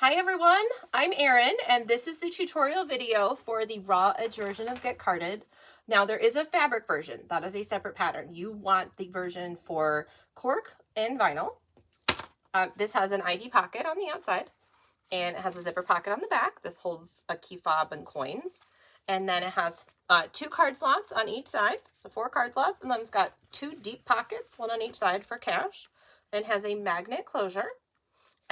Hi everyone, I'm Erin and this is the tutorial video for the raw edge version of Get Carded. Now there is a fabric version, that is a separate pattern. You want the version for cork and vinyl. This has an ID pocket on the outside and it has a zipper pocket on the back. This holds a key fob and coins. And then it has 2 card slots on each side, so 4 card slots, and then it's got 2 deep pockets, one on each side for cash, and has a magnet closure.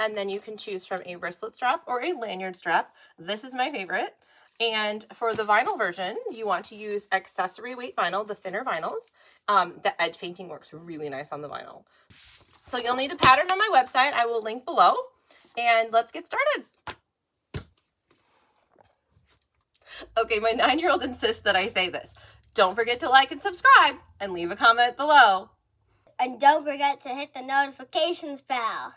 And then you can choose from a wristlet strap or a lanyard strap. This is my favorite. And for the vinyl version, you want to use accessory weight vinyl, the thinner vinyls. The edge painting works really nice on the vinyl. So you'll need the pattern on my website. I will link below. And let's get started. Okay, my 9-year-old insists that I say this. Don't forget to like and subscribe and leave a comment below. And don't forget to hit the notifications bell.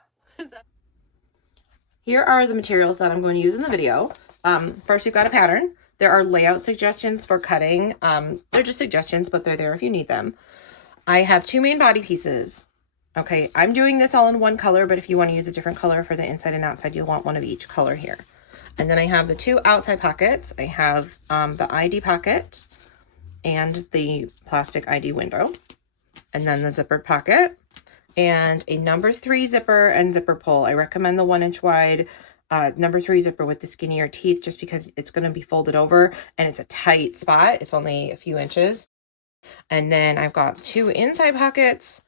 Here are the materials that I'm going to use in the video. First, you've got a pattern. There are layout suggestions for cutting. They're just suggestions, but they're there if you need them. I have 2 main body pieces. Okay, I'm doing this all in one color, but if you want to use a different color for the inside and outside, you'll want one of each color here. And then I have the 2 outside pockets. I have the ID pocket and the plastic ID window, and then the zipper pocket, and a number 3 zipper and zipper pull. I recommend the 1-inch wide number 3 zipper with the skinnier teeth, just because it's going to be folded over and it's a tight spot. It's only a few inches. And then I've got 2 inside pockets.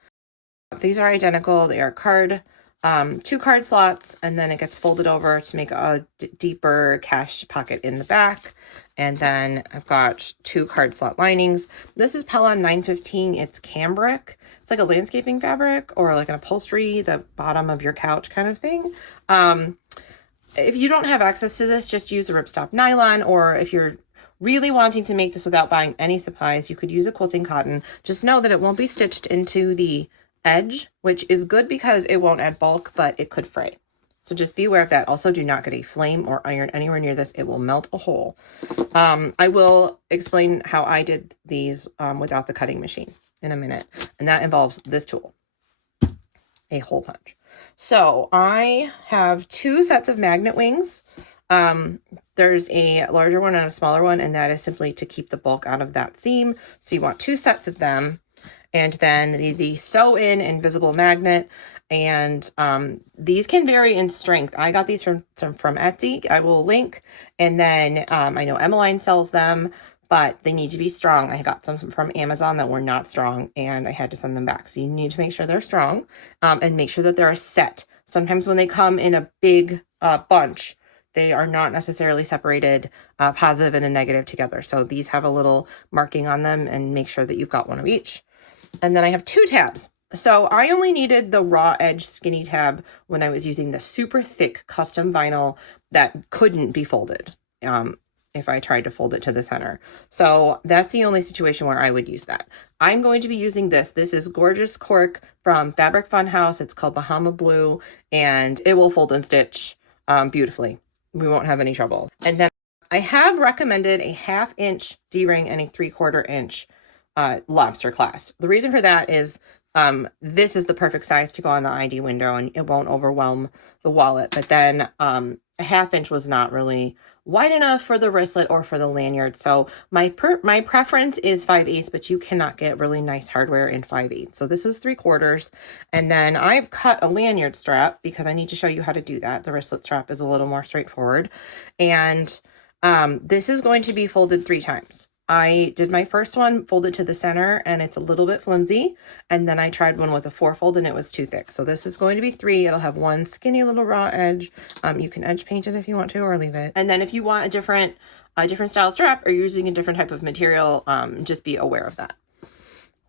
These are identical. They are 2 card slots, and then it gets folded over to make a deeper cash pocket in the back. And then I've got 2 card slot linings. This is Pellon 915. It's cambric. It's like a landscaping fabric or like an upholstery, the bottom of your couch kind of thing. If you don't have access to this, just use a ripstop nylon, or if you're really wanting to make this without buying any supplies, you could use a quilting cotton. Just know that it won't be stitched into the edge, which is good because it won't add bulk, but it could fray. So just be aware of that. Also, do not get a flame or iron anywhere near this. It will melt a hole. I will explain how I did these without the cutting machine in a minute, and that involves this tool, a hole punch. So I have 2 sets of magnet wings. There's a larger one and a smaller one, and that is simply to keep the bulk out of that seam. So you want 2 sets of them. And then the sew-in invisible magnet, and these can vary in strength. I got these from Etsy. I will link. And then I know Emmaline sells them, but they need to be strong. I got some from Amazon that were not strong, and I had to send them back. So you need to make sure they're strong, and make sure that they're a set. Sometimes when they come in a big bunch, they are not necessarily separated positive and a negative together. So these have a little marking on them, and make sure that you've got one of each. And then I have 2 tabs. So I only needed the raw edge skinny tab when I was using the super thick custom vinyl that couldn't be folded if I tried to fold it to the center. So that's the only situation where I would use that. I'm going to be using this. This is gorgeous cork from Fabric Fun House. It's called Bahama Blue, and it will fold and stitch beautifully. We won't have any trouble. And then I have recommended a 1/2 inch D-ring and a 3/4 inch lobster clasp. The reason for that is this is the perfect size to go on the ID window, and it won't overwhelm the wallet. But then a 1/2 inch was not really wide enough for the wristlet or for the lanyard. So my preference is 5/8, but you cannot get really nice hardware in 5/8. So this is 3/4. And then I've cut a lanyard strap because I need to show you how to do that. The wristlet strap is a little more straightforward. And this is going to be folded 3 times. I did my first one folded to the center, and it's a little bit flimsy. And then I tried one with a 4-fold, and it was too thick. So this is going to be 3. It'll have 1 skinny little raw edge. You can edge paint it if you want to, or leave it. And then if you want a different style strap or you're using a different type of material, just be aware of that.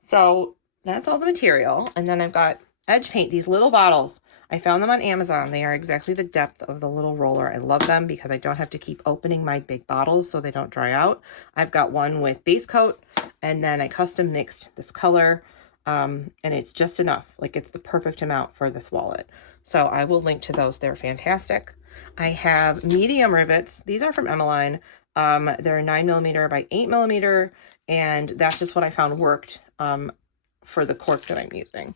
So that's all the material. And then I've got edge paint, these little bottles. I found them on Amazon. They are exactly the depth of the little roller. I love them because I don't have to keep opening my big bottles so they don't dry out. I've got one with base coat, and then I custom mixed this color, and it's just enough. Like, it's the perfect amount for this wallet. So I will link to those. They're fantastic. I have medium rivets. These are from Emmaline. They're 9mm by 8mm, and that's just what I found worked for the cork that I'm using.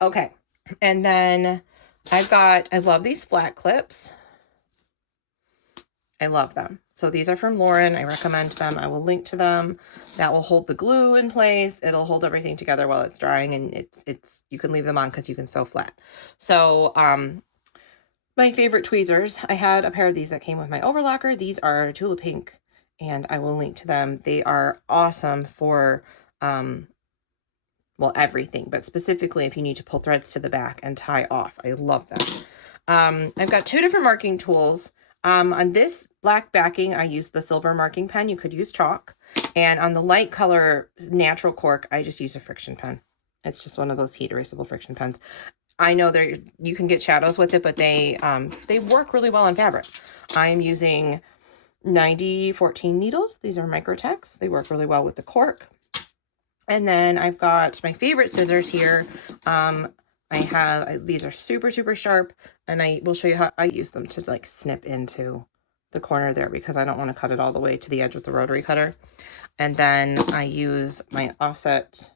Okay, and then I love these flat clips. I love them. So these are from Lauren. I recommend them. I will link to them. That will hold the glue in place. It'll hold everything together while it's drying, and you can leave them on because you can sew flat. So my favorite tweezers, I had a pair of these that came with my overlocker. These are Tulip Pink, and I will link to them. They are awesome for well, everything, but specifically if you need to pull threads to the back and tie off. I love them. I've got two different marking tools. On this black backing, I use the silver marking pen. You could use chalk. And on the light color natural cork, I just use a friction pen. It's just one of those heat erasable friction pens. I know you can get shadows with it, but they work really well on fabric. I'm using 9014 needles. These are Microtex. They work really well with the cork. And then I've got my favorite scissors here. These are super, super sharp, and I will show you how I use them to like snip into the corner there because I don't want to cut it all the way to the edge with the rotary cutter. And then I use my offset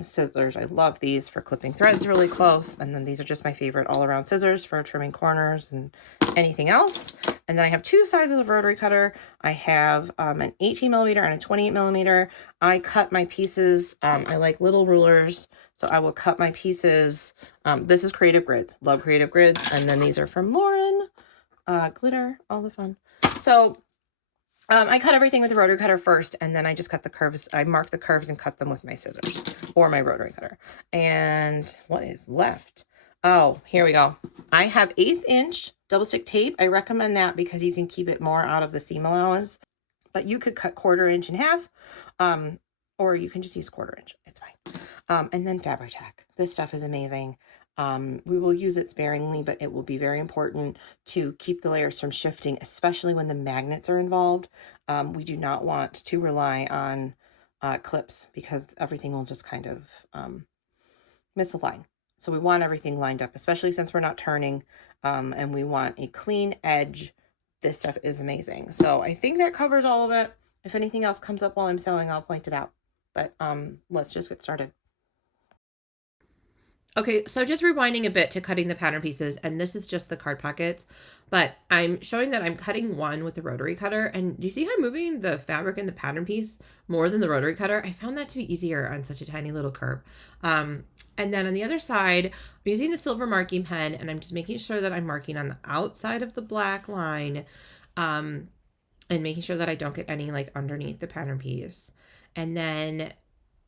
scissors. I love these for clipping threads really close. And then these are just my favorite all around scissors for trimming corners and anything else. And then I have two sizes of rotary cutter. I have an 18 millimeter and a 28 millimeter. I cut my pieces. I like little rulers, so I will cut my pieces. This is Creative Grids. Love Creative Grids. And then these are from Lauren. Glitter, all the fun. So I cut everything with the rotary cutter first, and then I just cut the curves. I mark the curves and cut them with my scissors or my rotary cutter. And what is left? Oh, here we go. I have 1/8 inch double stick tape. I recommend that because you can keep it more out of the seam allowance, but you could cut 1/4 inch in half, or you can just use 1/4 inch. It's fine. And then Fabri-Tac. This stuff is amazing. We will use it sparingly, but it will be very important to keep the layers from shifting, especially when the magnets are involved. We do not want to rely on clips because everything will just kind of misalign. So we want everything lined up, especially since we're not turning, and we want a clean edge. This stuff is amazing. So I think that covers all of it. If anything else comes up while I'm sewing, I'll point it out. But let's just get started. Okay, so just rewinding a bit to cutting the pattern pieces, and this is just the card pockets, but I'm showing that I'm cutting one with the rotary cutter, and do you see how I'm moving the fabric in the pattern piece more than the rotary cutter? I found that to be easier on such a tiny little curve. And then on the other side, I'm using the silver marking pen, and I'm just making sure that I'm marking on the outside of the black line, and making sure that I don't get any like underneath the pattern piece. And then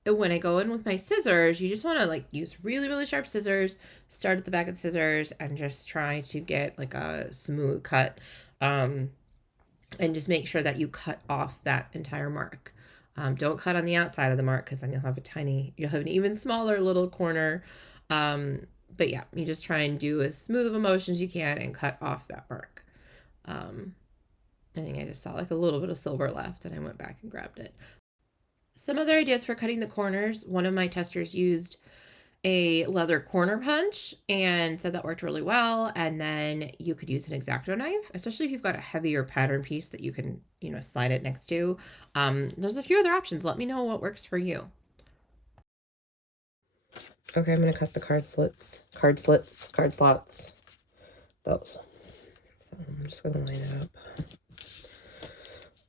when I go in with my scissors, you just want to like use really, really sharp scissors, start at the back of the scissors and just try to get like a smooth cut. And just make sure that you cut off that entire mark. Don't cut on the outside of the mark because then you'll have an even smaller little corner. But yeah, you just try and do as smooth of a motion as you can and cut off that mark. I think I just saw like a little bit of silver left and I went back and grabbed it. Some other ideas for cutting the corners. One of my testers used a leather corner punch and said that worked really well. And then you could use an X-Acto knife, especially if you've got a heavier pattern piece that you can, slide it next to. There's a few other options. Let me know what works for you. Okay, I'm going to cut the card slots, those. So I'm just going to line it up.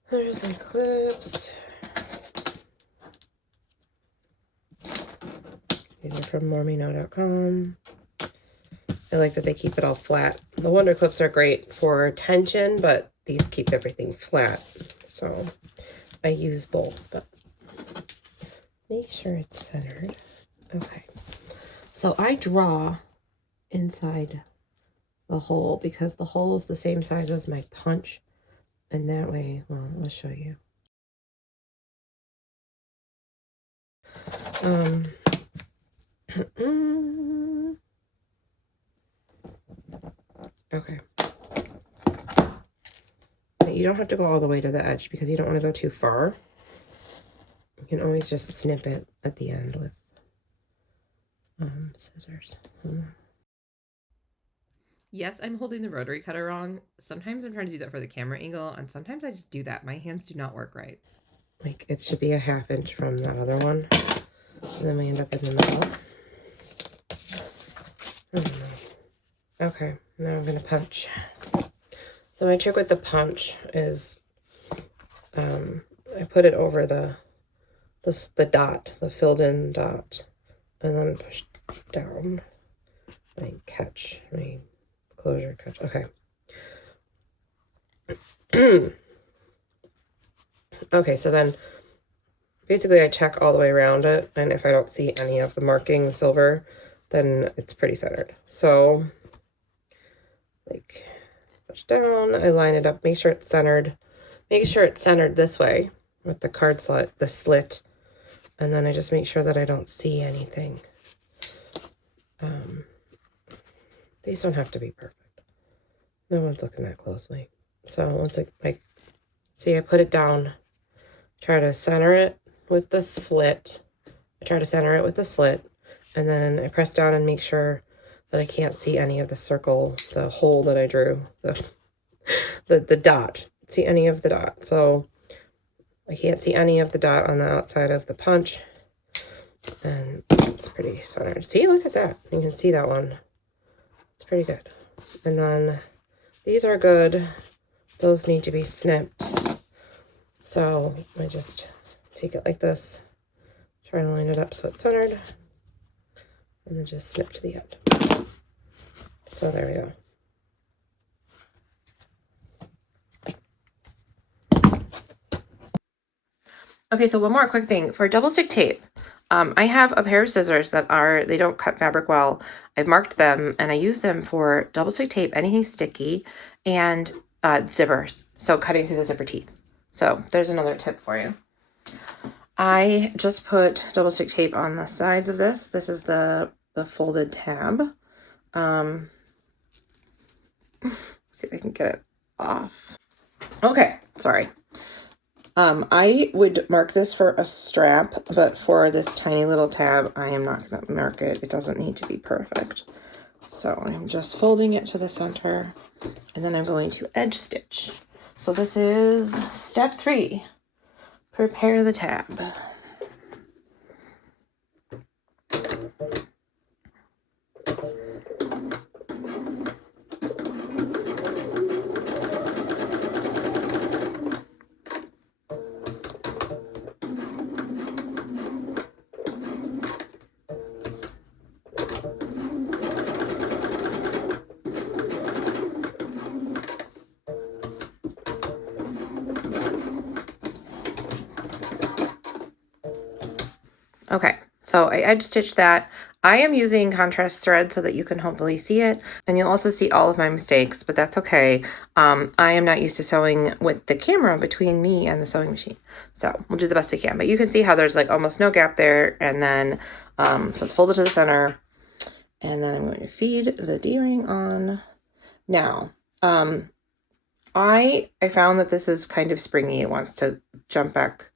There's some clips. These are from moremeknow.com. I like that they keep it all flat. The Wonder Clips are great for tension, but these keep everything flat. So I use both, but make sure it's centered. Okay. So I draw inside the hole because the hole is the same size as my punch. And that way, well, I'll show you. Okay. But you don't have to go all the way to the edge because you don't want to go too far. You can always just snip it at the end with scissors. Yes, I'm holding the rotary cutter wrong. Sometimes I'm trying to do that for the camera angle, and sometimes I just do that. My hands do not work right. Like, it should be a 1/2 inch from that other one. And then we end up in the middle. I don't know. Okay, now I'm gonna punch. So my trick with the punch is I put it over the dot, the filled in dot, and then push down. My catch, my closure catch. Okay. Okay, so then basically I check all the way around it, and if I don't see any of the marking silver, then it's pretty centered. So like push down, I line it up, make sure it's centered. Make sure it's centered this way with the card slot, the slit, and then I just make sure that I don't see anything. These don't have to be perfect. No one's looking that closely. So once I see, I put it down, try to center it with the slit. I try to center it with the slit, and then I press down and make sure that I can't see any of the circle, the hole that I drew, the dot. See any of the dot. So I can't see any of the dot on the outside of the punch, and it's pretty centered. See, look at that. You can see that one. It's pretty good. And then these are good. Those need to be snipped. So I just take it like this, try to line it up so it's centered, and then just snip to the end. So there we go. Okay, so one more quick thing. For double stick tape, I have a pair of scissors that they don't cut fabric well. I've marked them, and I use them for double stick tape, anything sticky, and zippers, so cutting through the zipper teeth. So there's another tip for you. I just put double stick tape on the sides of this. This is the folded tab. See if I can get it off. Okay, sorry. I would mark this for a strap, but for this tiny little tab, I am not going to mark it. It doesn't need to be perfect. So I'm just folding it to the center, and then I'm going to edge stitch. So this is step 3. Prepare the tab. Okay, so I edge stitched that. I am using contrast thread so that you can hopefully see it, and you'll also see all of my mistakes, but that's okay. I am not used to sewing with the camera between me and the sewing machine, so we'll do the best we can. But you can see how there's like almost no gap there, and then so it's folded to the center, and then I'm going to feed the D-ring on. Now, I found that this is kind of springy. It wants to jump back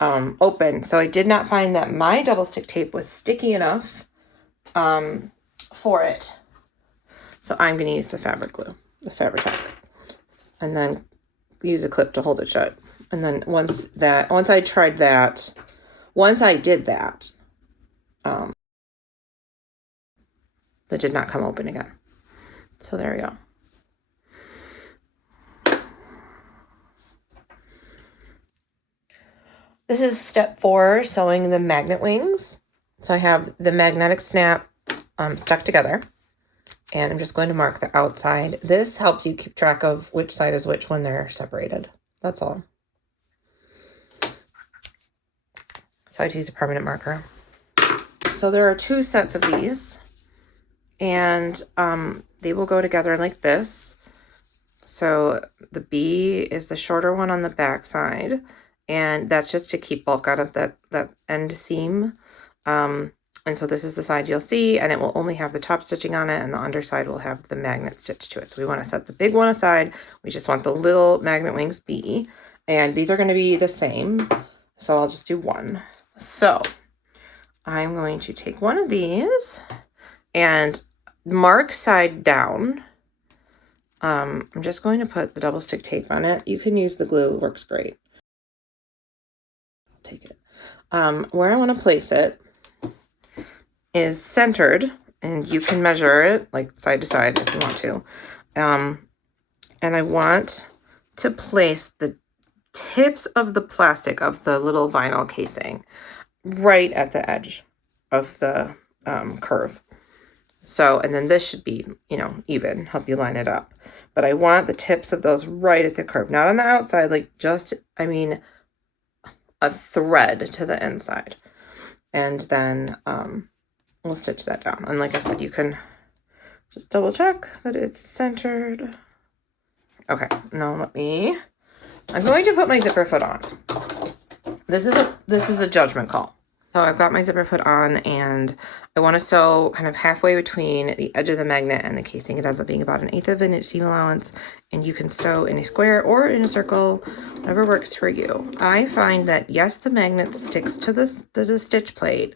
open. So I did not find that my double stick tape was sticky enough for it. So I'm going to use the fabric glue, the fabric tack, and then use a clip to hold it shut. And then once I did that, that did not come open again. So there we go. This is step 4, sewing the magnet wings. So I have the magnetic snap stuck together, and I'm just going to mark the outside. This helps you keep track of which side is which when they're separated. That's all. So I use a permanent marker. So there are 2 sets of these, and they will go together like this. So the B is the shorter one on the back side, and that's just to keep bulk out of that end seam. And so this is the side you'll see, and it will only have the top stitching on it, and the underside will have the magnet stitch to it. So we want to set the big one aside. We just want the little magnet wings B, and these are going to be the same. So I'll just do one. So I'm going to take one of these and mark side down. I'm just going to put the double stick tape on it. You can use the glue, it works great. I'll take it. Where I want to place it is centered and you can measure it like side to side if you want to. And I want to place the tips of the plastic of the little vinyl casing right at the edge of the curve. So, and then this should be, you know, even, help you line it up. But I want the tips of those right at the curve, not on the outside, like just, I mean, a thread to the inside. And then we'll stitch that down. And like I said, you can just double check that it's centered. Okay, now I'm going to put my zipper foot on. This is a judgment call. So I've got my zipper foot on, and I want to sew kind of halfway between the edge of the magnet and the casing. It ends up being about 1/8 of an inch seam allowance, and you can sew in a square or in a circle, whatever works for you. I find that yes, the magnet sticks to the stitch plate,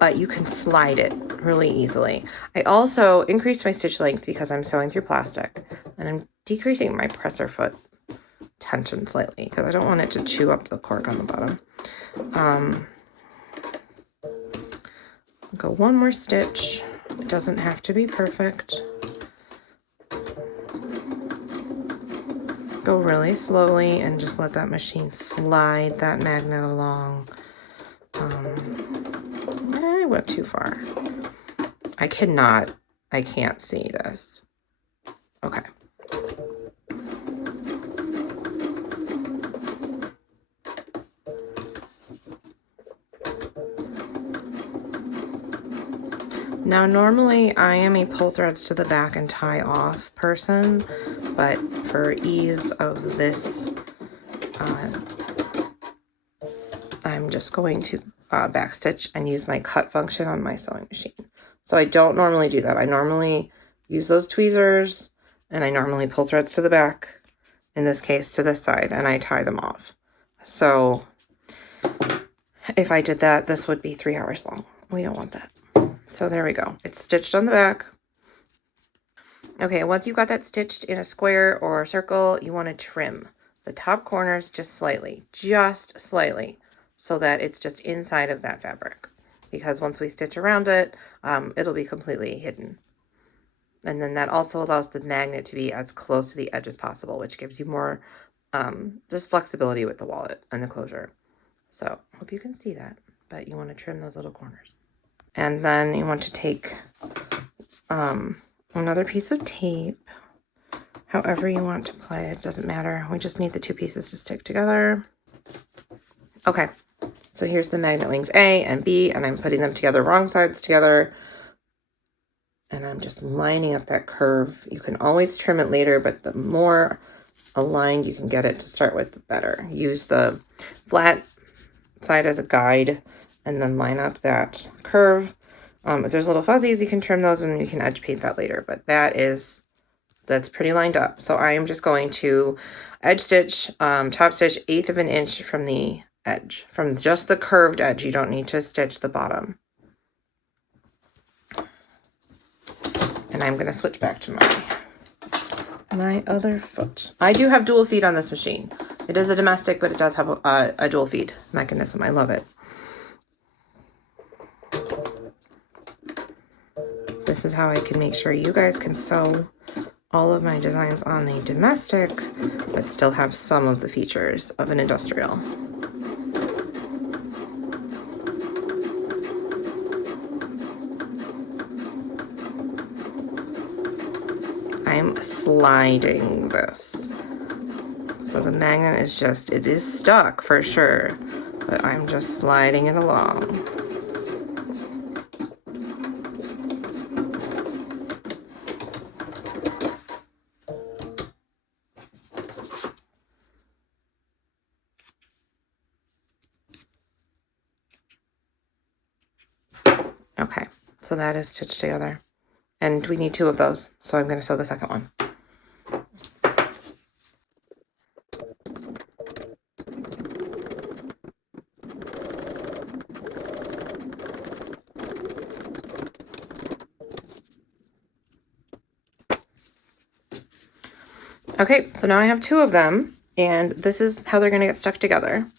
but you can slide it really easily. I also increased my stitch length because I'm sewing through plastic, and I'm decreasing my presser foot tension slightly because I don't want it to chew up the cork on the bottom. Go one more stitch. It doesn't have to be perfect. Go really slowly and just let that machine slide that magnet along. I went too far. I can't see this. Okay. Now, normally I am a pull threads to the back and tie off person, but for ease of this, I'm just going to backstitch and use my cut function on my sewing machine. So I don't normally do that. I normally use those tweezers, and I normally pull threads to the back, in this case to this side, and I tie them off. So if I did that, this would be 3 hours long. We don't want that. So there we go. It's stitched on the back. Okay, once you've got that stitched in a square or a circle, you want to trim the top corners just slightly, so that it's just inside of that fabric. Because once we stitch around it, it'll be completely hidden. And then that also allows the magnet to be as close to the edge as possible, which gives you more just flexibility with the wallet and the closure. So hope you can see that, but you want to trim those little corners. And then you want to take another piece of tape, however you want to play it, doesn't matter. We just need the two pieces to stick together. Okay, so here's the magnet wings A and B, and I'm putting them together, wrong sides together. And I'm just lining up that curve. You can always trim it later, but the more aligned you can get it to start with, the better. Use the flat side as a guide, and then line up that curve. If there's little fuzzies, you can trim those and you can edge paint that later, but that's pretty lined up. So I am just going to edge stitch, top stitch 1/8 of an inch from the edge, from just the curved edge. You don't need to stitch the bottom. And I'm going to switch back to my other foot. I do have dual feed on this machine. It is a domestic, but it does have a dual feed mechanism. I love it. This is how I can make sure you guys can sew all of my designs on a domestic, but still have some of the features of an industrial. I'm sliding this. So the magnet is just, it is stuck for sure, but I'm just sliding it along. Okay, so that is stitched together. And we need 2 of those, so I'm going to sew the second one. Okay, so now I have 2 of them, and this is how they're going to get stuck together.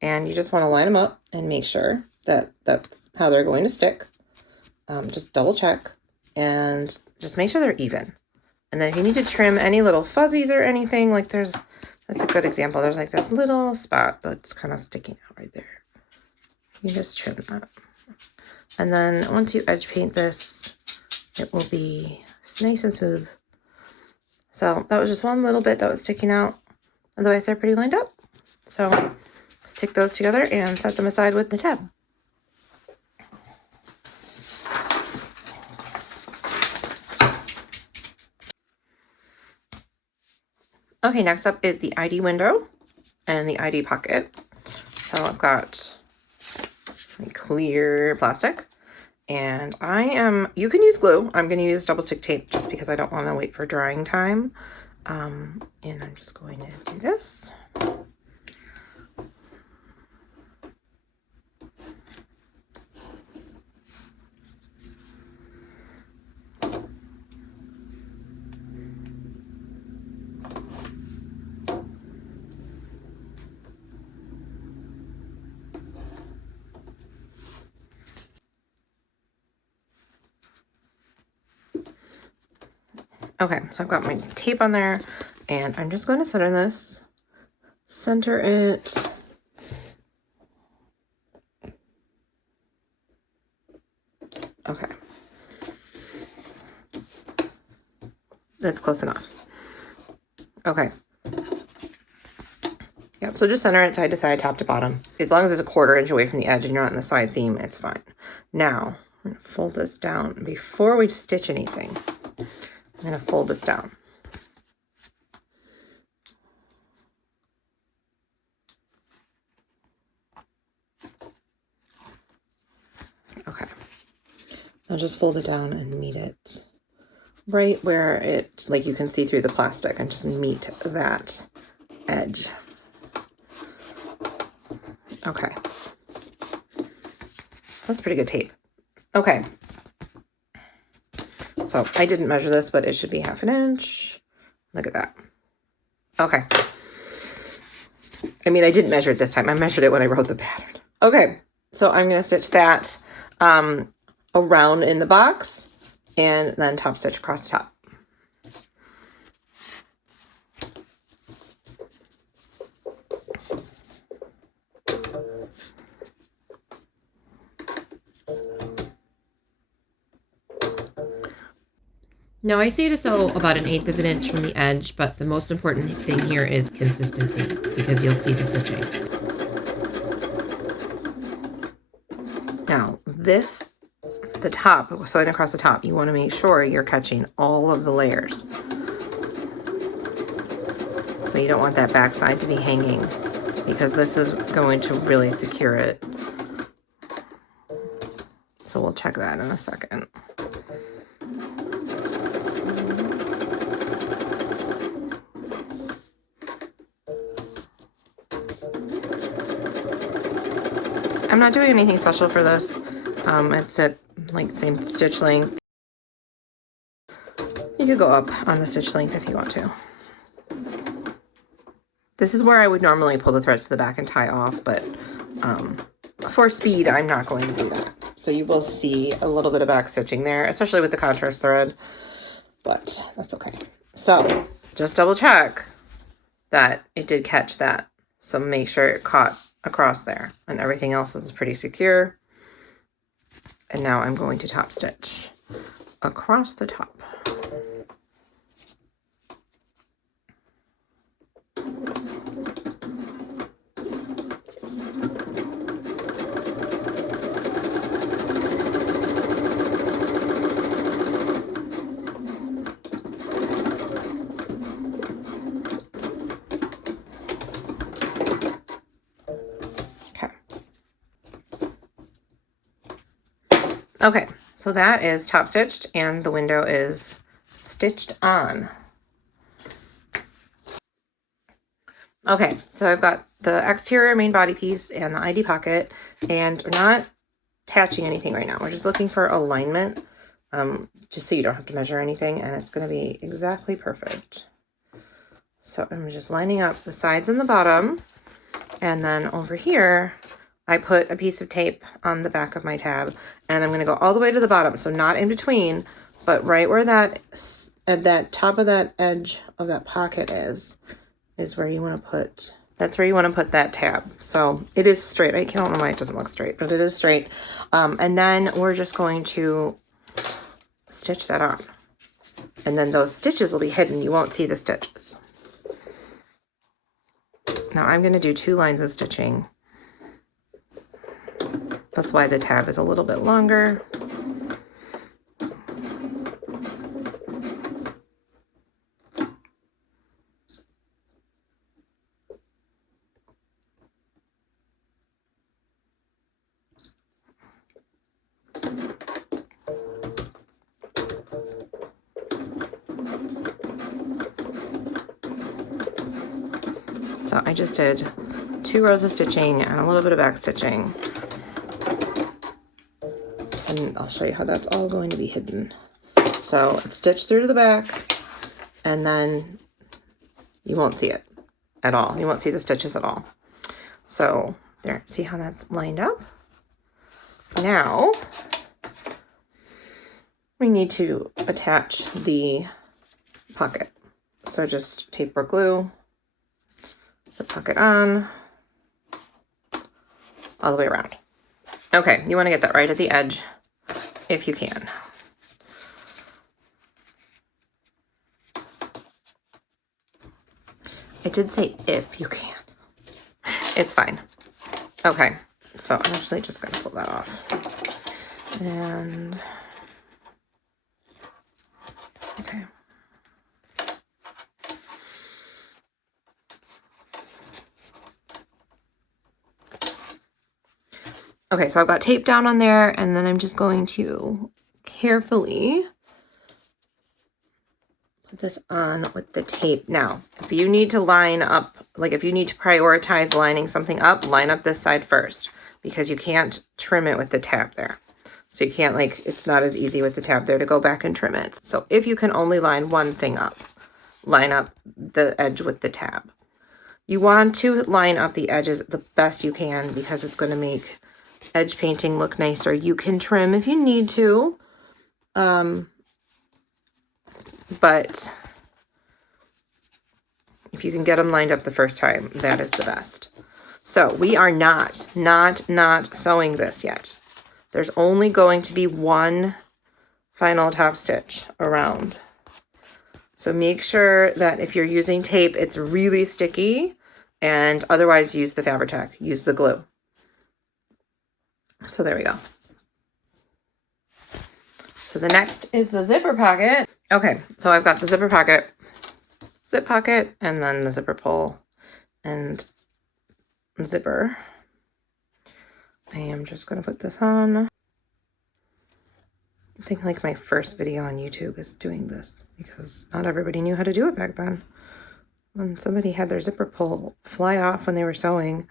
And you just want to line them up and make sure that that's how they're going to stick. just double check and just make sure they're even. And then if you need to trim any little fuzzies or anything, like that's a good example. There's like this little spot that's kind of sticking out right there. You just trim that. And then once you edge paint this, it will be nice and smooth. So that was just one little bit that was sticking out. Otherwise, they're pretty lined up. So stick those together and set them aside with the tab. Okay, next up is the ID window and the ID pocket. So I've got clear plastic, and you can use glue. I'm going to use double stick tape just because I don't want to wait for drying time. And I'm just going to do this. Okay, so I've got my tape on there, and I'm just going to center this. Center it. Okay. That's close enough. Okay. Yep, so just center it side to side, top to bottom. As long as it's a 1/4 inch away from the edge and you're not in the side seam, it's fine. Now, I'm going to fold this down. Before we stitch anything, I'm going to fold this down. Okay. I'll just fold it down and meet it right where it, like you can see through the plastic, and just meet that edge. Okay. That's pretty good tape. Okay. So I didn't measure this, but it should be 1/2 inch. Look at that. Okay. I mean, I didn't measure it this time. I measured it when I wrote the pattern. Okay. So I'm going to stitch that around in the box and then top stitch across the top. Now I say to sew about 1/8 of an inch from the edge, but the most important thing here is consistency, because you'll see the stitching. Now the top, sewing across the top, you want to make sure you're catching all of the layers. So you don't want that back side to be hanging, because this is going to really secure it. So we'll check that in a second. I'm not doing anything special for this. It's at like same stitch length. You could go up on the stitch length if you want to. This is where I would normally pull the threads to the back and tie off, but for speed, I'm not going to do that. So you will see a little bit of back stitching there, especially with the contrast thread, but that's okay. So just double check that it did catch that. So make sure it caught across there, and everything else is pretty secure. And now I'm going to top stitch across the top. Okay, so that is top stitched and the window is stitched on. Okay, so I've got the exterior main body piece and the ID pocket, and we're not attaching anything right now. We're just looking for alignment, just so you don't have to measure anything, and it's going to be exactly perfect. So I'm just lining up the sides and the bottom, and then over here, I put a piece of tape on the back of my tab, and I'm going to go all the way to the bottom. So not in between, but right where that, at that top of that edge of that pocket is where you want to put, that's where you want to put that tab. So it is straight. I don't know why it doesn't look straight, but it is straight. And then we're just going to stitch that on. And then those stitches will be hidden. You won't see the stitches. Now I'm going to do 2 lines of stitching. That's why the tab is a little bit longer. So I just did 2 rows of stitching and a little bit of back stitching. And I'll show you how that's all going to be hidden. So it's stitched through to the back, and then you won't see it at all. You won't see the stitches at all. So there, see how that's lined up? Now we need to attach the pocket. So just tape or glue the pocket on all the way around. Okay, you want to get that right at the edge if you can. I did say if you can. It's fine. Okay, so I'm actually just going to pull that off. And okay. Okay, so I've got tape down on there, and then I'm just going to carefully put this on with the tape. Now, if you need to line up, like if you need to prioritize lining something up, line up this side first, because you can't trim it with the tab there. So you can't, like, it's not as easy with the tab there to go back and trim it. So if you can only line one thing up, line up the edge with the tab. You want to line up the edges the best you can, because it's going to make edge painting look nicer. You can trim if you need to, but if you can get them lined up the first time, that is the best. So we are not sewing this yet. There's only going to be one final top stitch around. So make sure that if you're using tape, it's really sticky, and otherwise use the Fabri-Tac, use the glue. So there we go. So the next is the zipper pocket. Okay, so I've got the zipper pocket, zip pocket, and then the zipper pull and zipper. I am just going to put this on. I think like my first video on YouTube is doing this, because not everybody knew how to do it back then. When somebody had their zipper pull fly off when they were sewing,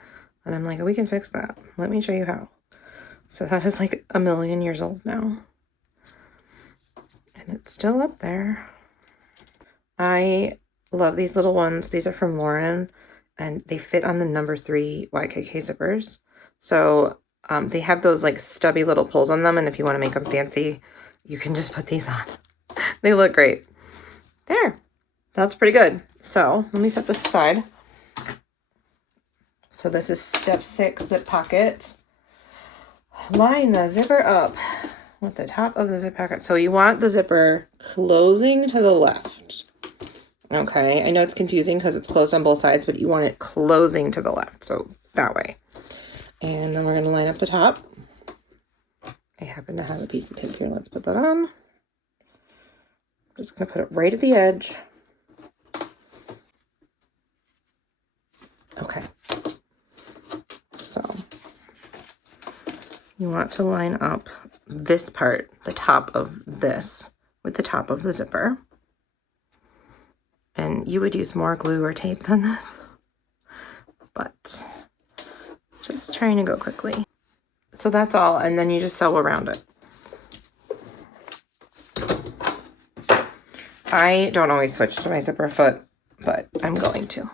and I'm like, we can fix that. Let me show you how. So that is like 1,000,000 years old now. And it's still up there. I love these little ones. These are from Lauren, and they fit on the number 3 YKK zippers. So they have those like stubby little pulls on them, and if you want to make them fancy, you can just put these on. They look great. There. That's pretty good. So let me set this aside. So this is step 6, zip pocket. Line the zipper up with the top of the zip pocket. So you want the zipper closing to the left. Okay, I know it's confusing because it's closed on both sides, but you want it closing to the left. So that way. And then we're going to line up the top. I happen to have a piece of tape here. Let's put that on. I'm just going to put it right at the edge. Okay. So you want to line up this part, the top of this, with the top of the zipper. And you would use more glue or tape than this, but just trying to go quickly. So that's all, and then you just sew around it. I don't always switch to my zipper foot, but I'm going to.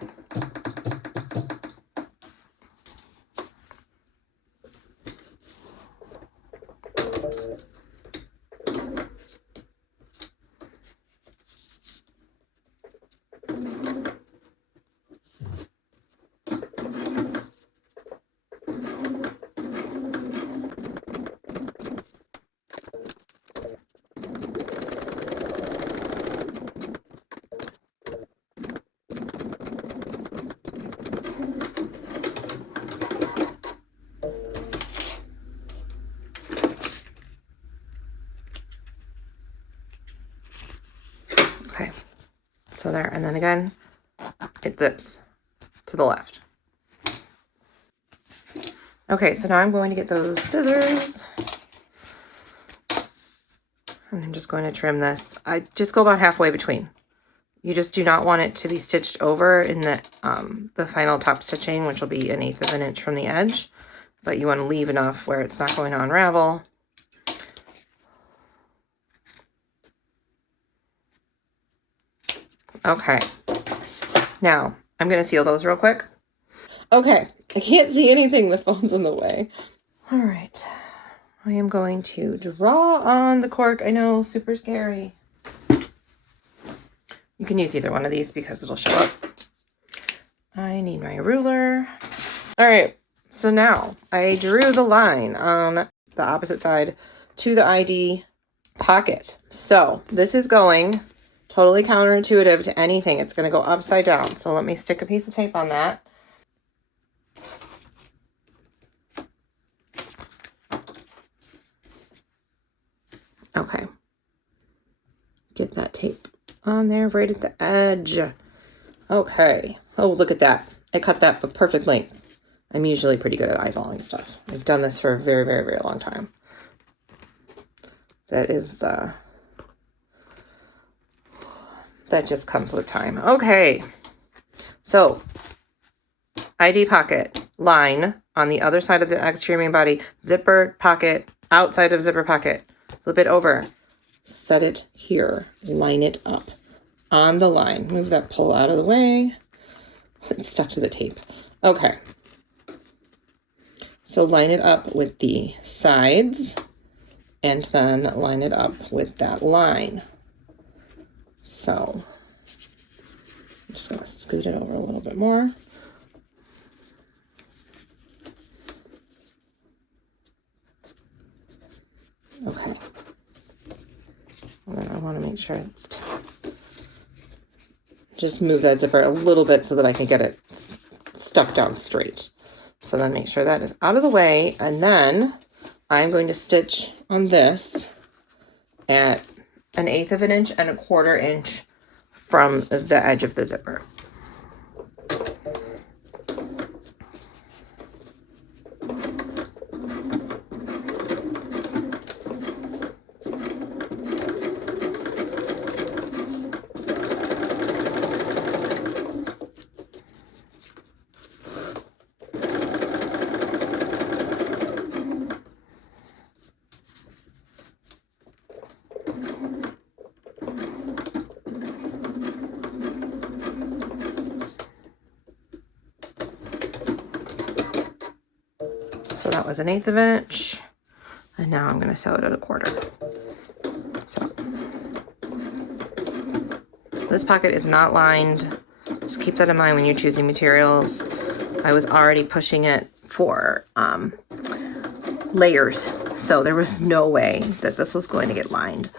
Okay, so there, and then again, it zips to the left. Okay, so now I'm going to get those scissors. And I'm just going to trim this. I just go about halfway between. You just do not want it to be stitched over in the final top stitching, which will be 1/8 of an inch from the edge. But you want to leave enough where it's not going to unravel. Okay. Now, I'm going to seal those real quick. Okay, I can't see anything. The phone's in the way. All right. I am going to draw on the cork. I know, super scary. You can use either one of these because it'll show up. I need my ruler. All right, so now I drew the line on the opposite side to the ID pocket. So this is going totally counterintuitive to anything. It's going to go upside down. So let me stick a piece of tape on that. Okay. Get that tape on there right at the edge. Okay. Oh, look at that. I cut that a perfect length. I'm usually pretty good at eyeballing stuff. I've done this for a very, very, very long time. That is, that just comes with time. Okay. So, ID pocket, line on the other side of the exterior main body, zipper pocket, outside of zipper pocket, flip it over, set it here, line it up on the line. Move that pull out of the way. It's stuck to the tape. Okay. So line it up with the sides and then line it up with that line. So I'm just going to scoot it over a little bit more. Okay. And then I want to make sure it's just move that zipper a little bit so that I can get it stuck down straight. So then make sure that is out of the way. And then I'm going to stitch on this at 1/8 of an inch and 1/4 inch from the edge of the zipper. So that was 1/8 of an inch. And now I'm going to sew it at 1/4. So this pocket is not lined. Just keep that in mind when you're choosing materials. I was already pushing it for layers, so there was no way that this was going to get lined.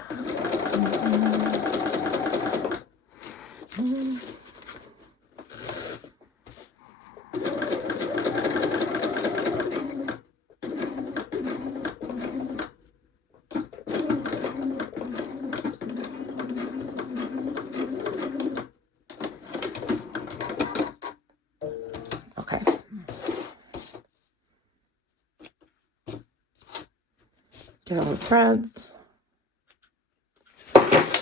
Okay. Get all the threads. Okay.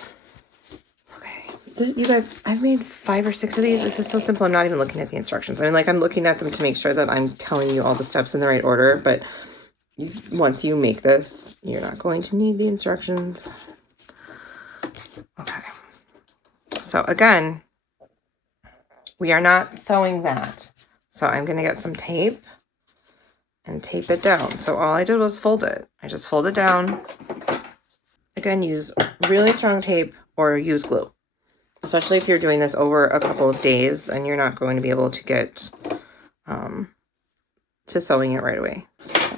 You guys, I've made 5 or 6 of these. This is so simple. I'm not even looking at the instructions. I mean, like, I'm looking at them to make sure that I'm telling you all the steps in the right order, but once you make this, you're not going to need the instructions. Okay. So again, we are not sewing that. So I'm going to get some tape and tape it down. So all I did was fold it. I just fold it down. Again, use really strong tape or use glue, especially if you're doing this over a couple of days and you're not going to be able to get to sewing it right away. So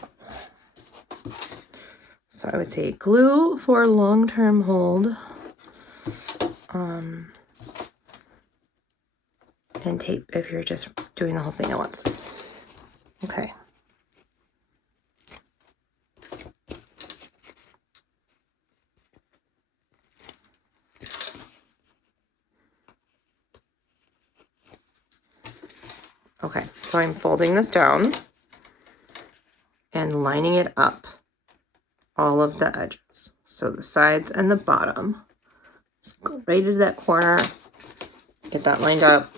I would say glue for long-term hold. And tape if you're just doing the whole thing at once. Okay. Okay, so I'm folding this down and lining it up, all of the edges. So the sides and the bottom. Just go right into that corner, get that lined up.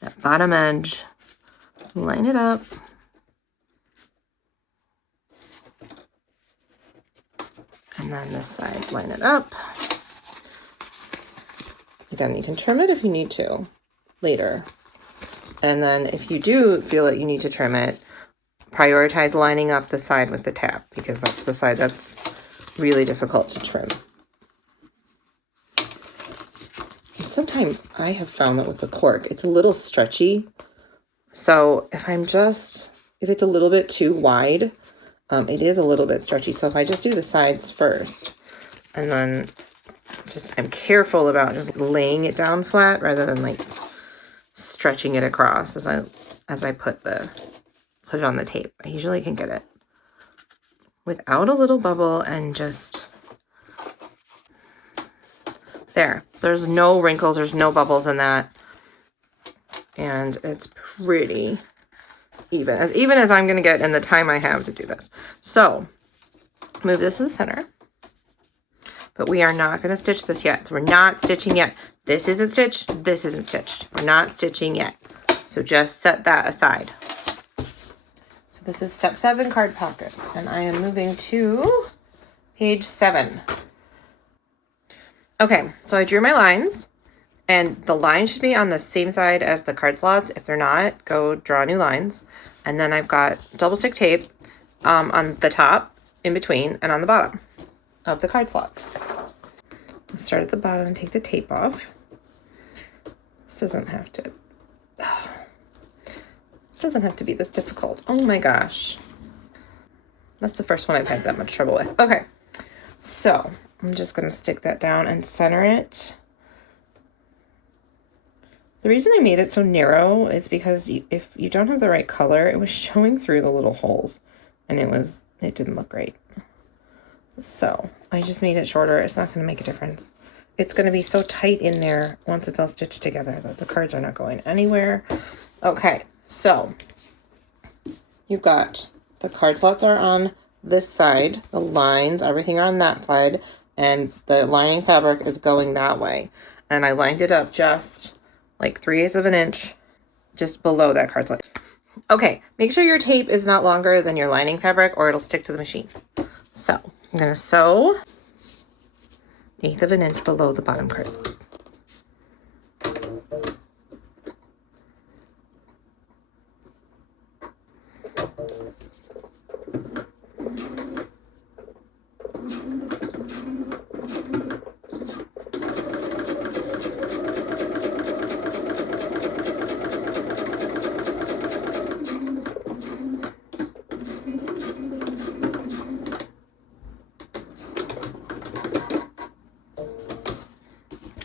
That bottom edge, line it up. And then this side, line it up. Again, you can trim it if you need to later. And then if you do feel that you need to trim it, prioritize lining up the side with the tab, because that's the side that's really difficult to trim. And sometimes I have found that with the cork, it's a little stretchy. So if it's a little bit too wide, it is a little bit stretchy. So if I just do the sides first, and then I'm careful about just laying it down flat rather than like stretching it across as I put it on the tape. I usually can get it without a little bubble, and just there. There's no wrinkles, there's no bubbles in that. And it's pretty even as I'm going to get in the time I have to do this. So move this to the center, but we are not going to stitch this yet. So we're not stitching yet. This isn't stitched. This isn't stitched. We're not stitching yet. So just set that aside. So this is step 7, card pockets, and I am moving to page 7. Okay, so I drew my lines, and the lines should be on the same side as the card slots. If they're not, go draw new lines. And then I've got double stick tape on the top, in between, and on the bottom of the card slots. I'll start at the bottom and take the tape off. This doesn't have to be this difficult. Oh my gosh. That's the first one I've had that much trouble with. Okay, so I'm just going to stick that down and center it. The reason I made it so narrow is because if you don't have the right color, it was showing through the little holes, and it didn't look great. So I just made it shorter. It's not going to make a difference. It's going to be so tight in there once it's all stitched together that the cards are not going anywhere. Okay, so you've got the card slots are on this side, the lines, everything are on that side, and the lining fabric is going that way. And I lined it up just like 3/8 of an inch just below that card slot. Okay, make sure your tape is not longer than your lining fabric or it'll stick to the machine. So I'm going to sew 1/8 of an inch below the bottom card slot.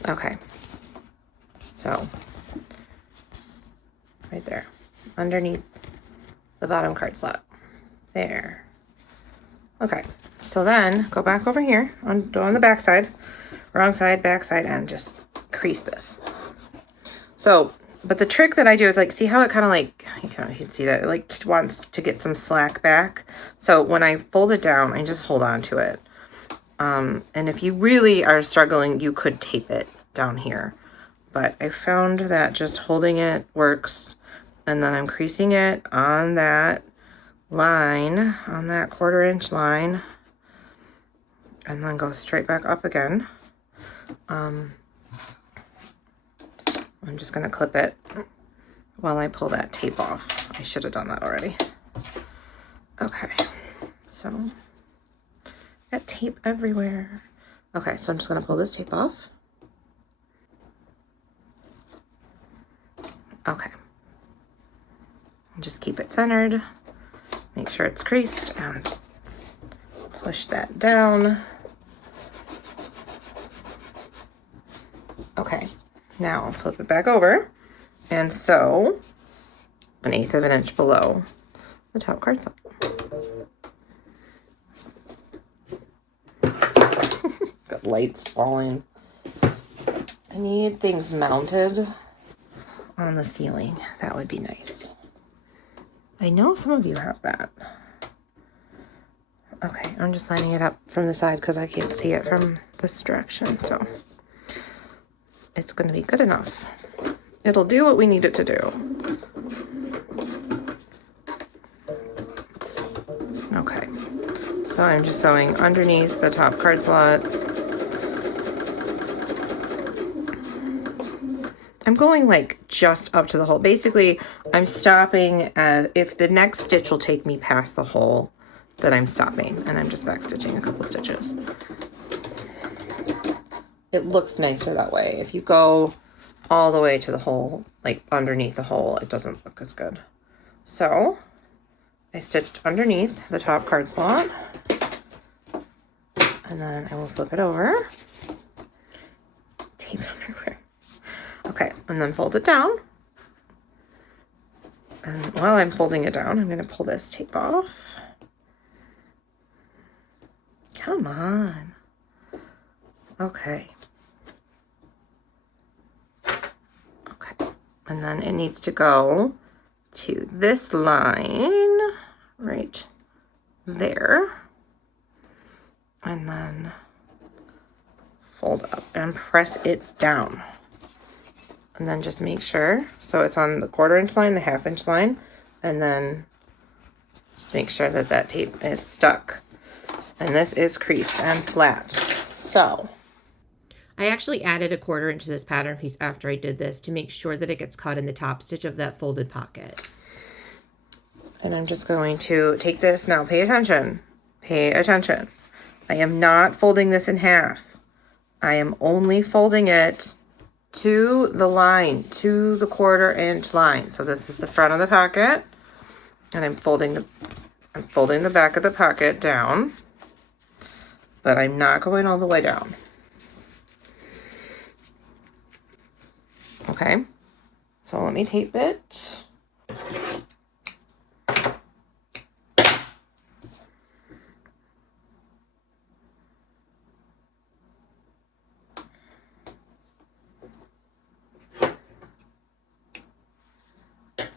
Okay, so right there, underneath the bottom card slot, there. Okay, so then go back over here on the back side, wrong side, back side, and just crease this. So, but the trick that I do is like, see how it kind of like, you can see that it like wants to get some slack back. So when I fold it down, I just hold on to it. And if you really are struggling, you could tape it down here. But I found that just holding it works. And then I'm creasing it on that line, on that 1/4 inch line. And then go straight back up again. I'm just going to clip it while I pull that tape off. I should have done that already. Okay, so got tape everywhere. Okay, so I'm just gonna pull this tape off. Okay. Just keep it centered. Make sure it's creased and push that down. Okay, now I'll flip it back over and sew 1/8 of an inch below the top card slot. Got lights falling. I need things mounted on the ceiling. That would be nice. I know some of you have that. Okay, I'm just lining it up from the side because I can't see it from this direction, so it's going to be good enough. It'll do what we need it to do. Okay, so I'm just sewing underneath the top card slot. I'm going like just up to the hole. Basically, I'm stopping if the next stitch will take me past the hole, then I'm stopping, and I'm just back stitching a couple stitches. It looks nicer that way. If you go all the way to the hole, like underneath the hole, it doesn't look as good. So I stitched underneath the top card slot, and then I will flip it over. Tape everywhere. Okay, and then fold it down. And while I'm folding it down, I'm going to pull this tape off. Come on. Okay. Okay. And then it needs to go to this line right there. And then fold up and press it down. And then just make sure, so it's on the 1/4 inch line, the 1/2 inch line, and then just make sure that that tape is stuck. And this is creased and flat. So I actually added a 1/4 inch to this pattern piece after I did this to make sure that it gets caught in the top stitch of that folded pocket. And I'm just going to take this now. Pay attention. Pay attention. I am not folding this in half. I am only folding it to the line, to the 1/4 inch line. So this is the front of the pocket, and I'm folding the back of the pocket down, but I'm not going all the way down. Okay, so let me tape it.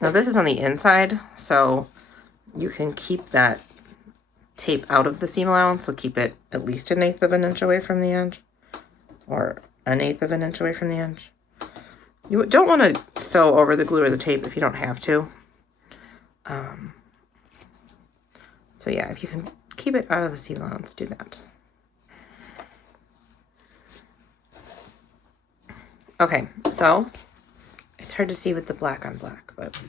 Now this is on the inside, so you can keep that tape out of the seam allowance, so keep it at least 1/8 of an inch away from the edge, or 1/8 of an inch away from the edge. You don't want to sew over the glue or the tape if you don't have to. So yeah, if you can keep it out of the seam allowance, do that. Okay, so it's hard to see with the black on black, but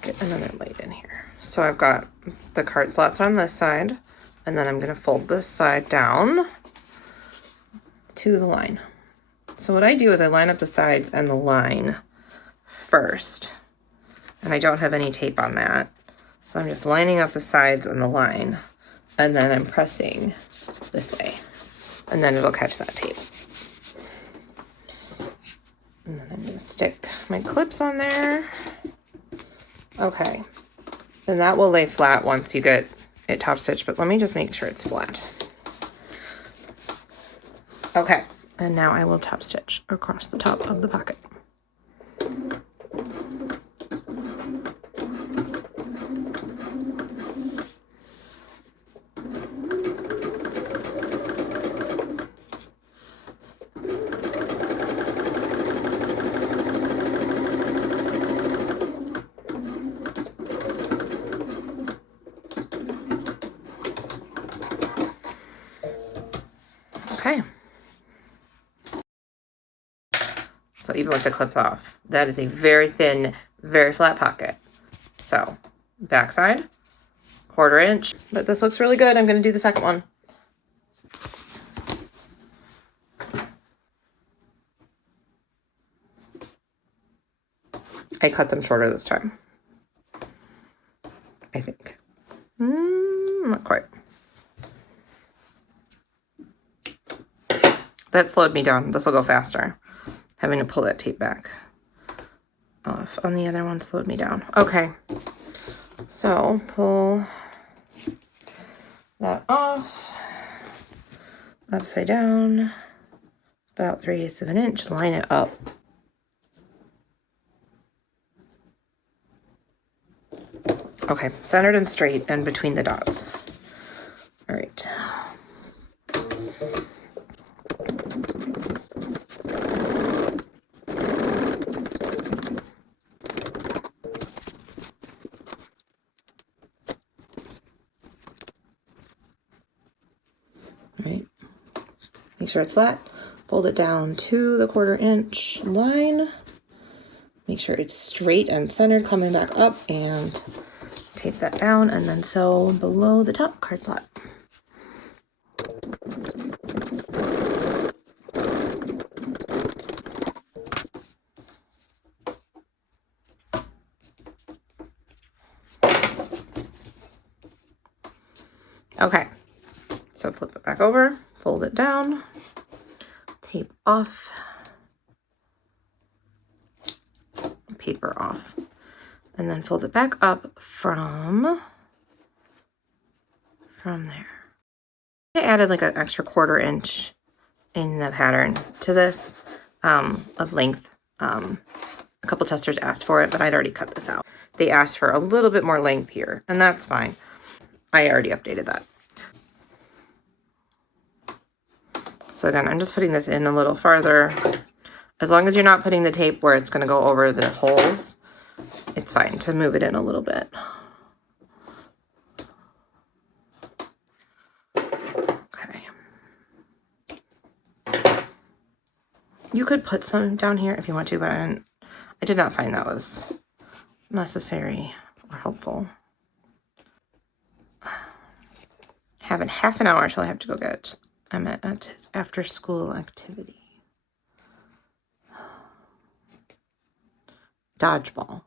get another light in here. So I've got the card slots on this side, and then I'm going to fold this side down to the line. So what I do is I line up the sides and the line first, and I don't have any tape on that. So I'm just lining up the sides and the line, and then I'm pressing this way, and then it'll catch that tape. And then I'm going to stick my clips on there. Okay, and that will lay flat once you get it top stitched, but let me just make sure it's flat. Okay, and now I will top stitch across the top of the pocket. Okay. So even with the clips off, that is a very thin, very flat pocket. So backside, 1/4 inch, but this looks really good. I'm going to do the second one. I cut them shorter this time, I think. Not quite. That slowed me down. This will go faster. Having to pull that tape back off on the other one slowed me down. Okay, so pull that off, upside down, about 3/8 of an inch, line it up. Okay, centered and straight and between the dots. All right. All right. Make sure it's flat. Fold it down to the 1/4 inch line. Make sure it's straight and centered, coming back up, and tape that down, and then sew below the top card slot. Okay, so flip it back over, fold it down, tape off, paper off, and then fold it back up from there. I added like an extra 1/4 inch in the pattern to this of length. A couple testers asked for it, but I'd already cut this out. They asked for a little bit more length here, and that's fine. I already updated that. So again, I'm just putting this in a little farther. As long as you're not putting the tape where it's going to go over the holes, it's fine to move it in a little bit. Okay. You could put some down here if you want to, but I did not find that was necessary or helpful. Having half an hour till I have to go get Emmett at his after-school activity. Dodgeball.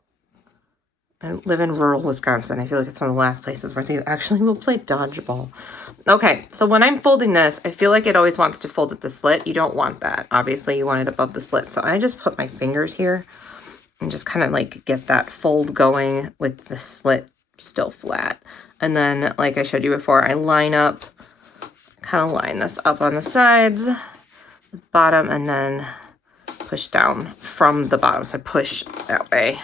I live in rural Wisconsin. I feel like it's one of the last places where they actually will play dodgeball. Okay, so when I'm folding this, I feel like it always wants to fold at the slit. You don't want that. Obviously, you want it above the slit. So I just put my fingers here and just kind of like get that fold going with the slit still flat. And then, like I showed you before, I line up, kind of line this up on the sides, the bottom, and then push down from the bottom. So I push that way.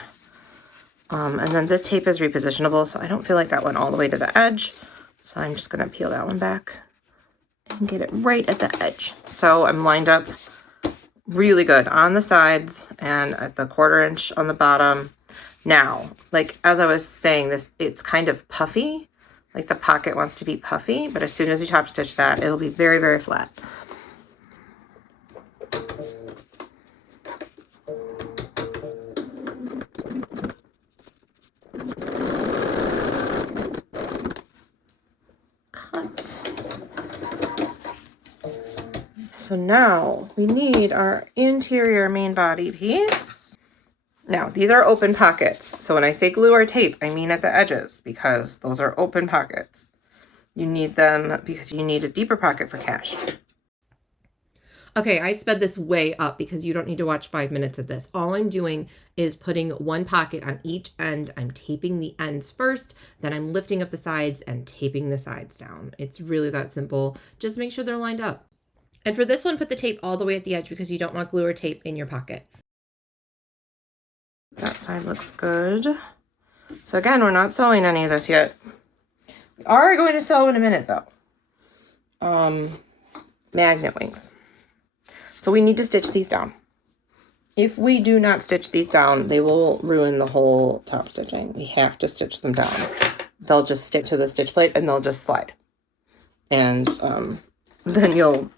And then this tape is repositionable, so I don't feel like that went all the way to the edge. So I'm just gonna peel that one back and get it right at the edge. So I'm lined up really good on the sides and at the 1/4 inch on the bottom. Now, like as I was saying, it's kind of puffy, like the pocket wants to be puffy, but as soon as you top stitch that, it'll be very, very flat. So now we need our interior main body piece. Now these are open pockets. So when I say glue or tape, I mean at the edges because those are open pockets. You need them because you need a deeper pocket for cash. Okay, I sped this way up because you don't need to watch 5 minutes of this. All I'm doing is putting one pocket on each end. I'm taping the ends first, then I'm lifting up the sides and taping the sides down. It's really that simple. Just make sure they're lined up. And for this one, put the tape all the way at the edge because you don't want glue or tape in your pocket. That side looks good. So again, we're not sewing any of this yet. We are going to sew in a minute though. Magnet wings. So we need to stitch these down. If we do not stitch these down, they will ruin the whole top stitching. We have to stitch them down. They'll just stick to the stitch plate and they'll just slide. And then you'll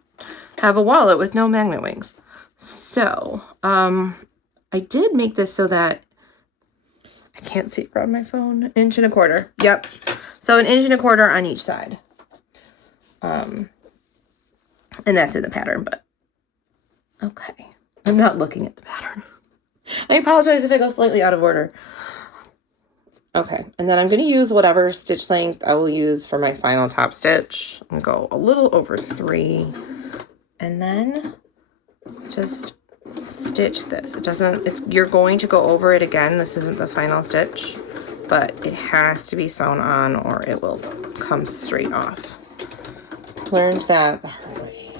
have a wallet with no magnet wings. So I did make this so that I can't see it on my phone. 1 1/4 inch. Yep. So 1 1/4 inch on each side. And that's in the pattern, but okay. I'm not looking at the pattern. I apologize if I go slightly out of order. Okay, and then I'm going to use whatever stitch length I will use for my final top stitch. I'm going to go a little over 3. And then just stitch this. You're going to go over it again. This isn't the final stitch, but it has to be sewn on or it will come straight off. Learned that the hard way.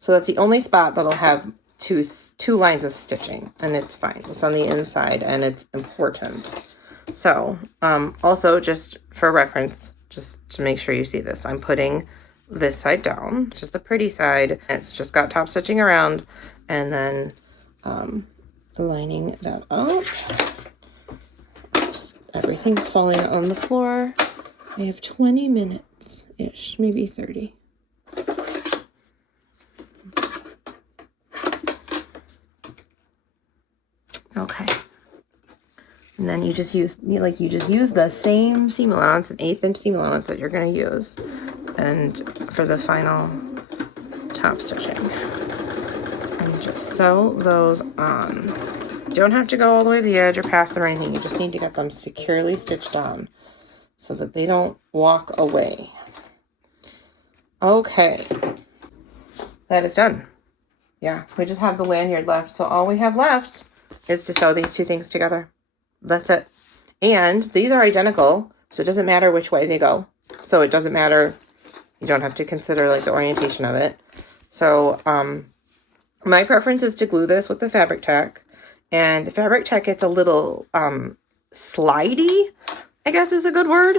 So that's the only spot that'll have two lines of stitching, and it's fine. It's on the inside and it's important. So, also just for reference, just to make sure you see this, I'm putting this side down. It's just the pretty side. It's just got top stitching around, and then lining that up. Everything's falling on the floor. I have 20 minutes-ish, maybe 30. Okay. And then you just use the same seam allowance, an 1/8 inch seam allowance that you're going to use, and for the final top stitching, and just sew those on. You don't have to go all the way to the edge or past them or anything. You just need to get them securely stitched on so that they don't walk away. Okay, that is done. Yeah, we just have the lanyard left, so all we have left is to sew these two things together. That's it. And these are identical, so it doesn't matter which way they go. So it doesn't matter, you don't have to consider like the orientation of it. So my preference is to glue this with the fabric tack, and the fabric tack gets a little slidey, I guess is a good word.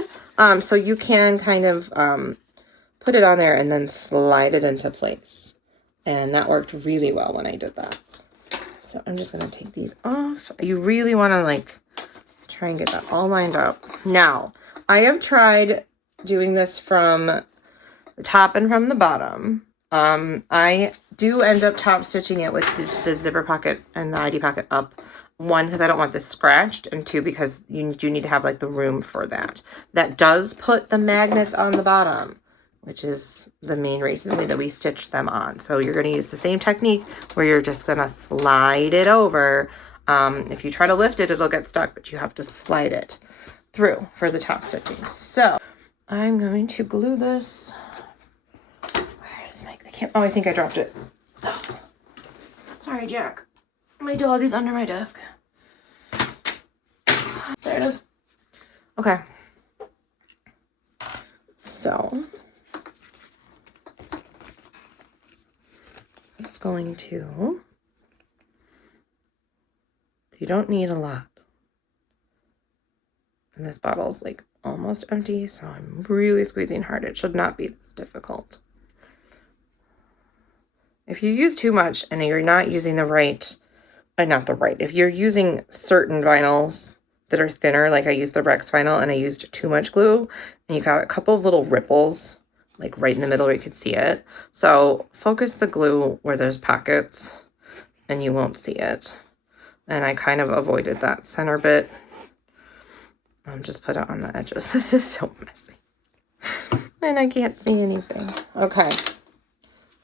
So you can kind of put it on there and then slide it into place, and that worked really well when I did that. So I'm just going to take these off. You really want to like try and get that all lined up. Now, I have tried doing this from the top and from the bottom. I do end up top stitching it with the zipper pocket and the ID pocket up. One, because I don't want this scratched, and two, because you do need to have like the room for that. That does put the magnets on the bottom, which is the main reason that we stitch them on. So you're going to use the same technique where you're just going to slide it over. If you try to lift it, it'll get stuck, but you have to slide it through for the top stitching. So I'm going to glue this. Where is my, oh, I think I dropped it. Oh, sorry, Jack. My dog is under my desk. There it is. Okay. So I'm just going to, you don't need a lot. And this bottle's like almost empty, so I'm really squeezing hard. It should not be this difficult. If you use too much and you're not using the right, if you're using certain vinyls that are thinner, like I used the Rex vinyl and I used too much glue, and you got a couple of little ripples, like right in the middle where you could see it. So focus the glue where there's pockets and you won't see it. And I kind of avoided that center bit. I'll just put it on the edges. This is so messy. And I can't see anything. Okay.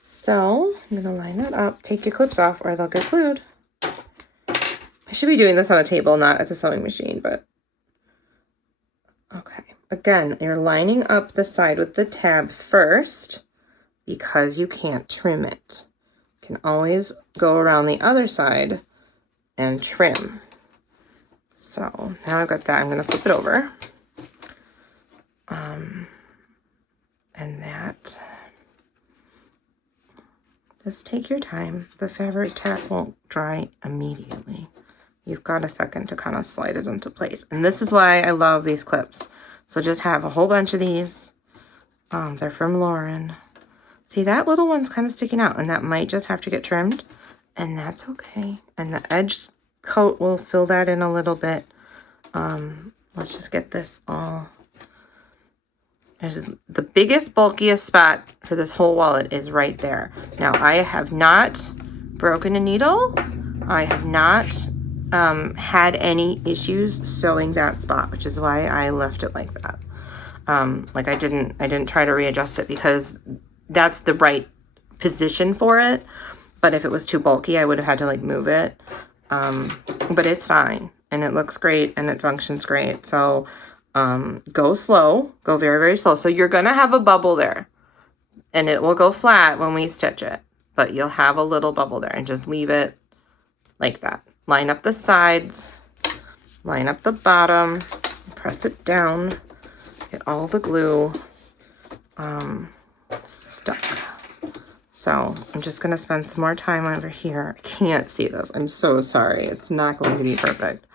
So I'm gonna line that up. Take your clips off or they'll get glued. I should be doing this on a table, not at the sewing machine, but okay. Again, you're lining up the side with the tab first because you can't trim it. You can always go around the other side and trim. So now I've got that. I'm going to flip it over. And that, just take your time. The fabric tack won't dry immediately. You've got a second to kind of slide it into place. And this is why I love these clips. So just have a whole bunch of these. They're from Lauren. See, that little one's kind of sticking out, and that might just have to get trimmed, and that's okay. And the edge coat will fill that in a little bit. Let's just get this all. There's the biggest, bulkiest spot for this whole wallet is right there. Now, I have not broken a needle. I have not had any issues sewing that spot, which is why I left it like that. Like I didn't try to readjust it because that's the right position for it. But if it was too bulky, I would have had to like move it. But it's fine and it looks great and it functions great. So go slow, go very, very slow. So you're gonna have a bubble there and it will go flat when we stitch it, but you'll have a little bubble there, and just leave it like that. Line up the sides, line up the bottom, press it down, get all the glue stuck. So I'm just going to spend some more time over here. I can't see those. I'm so sorry. It's not going to be perfect.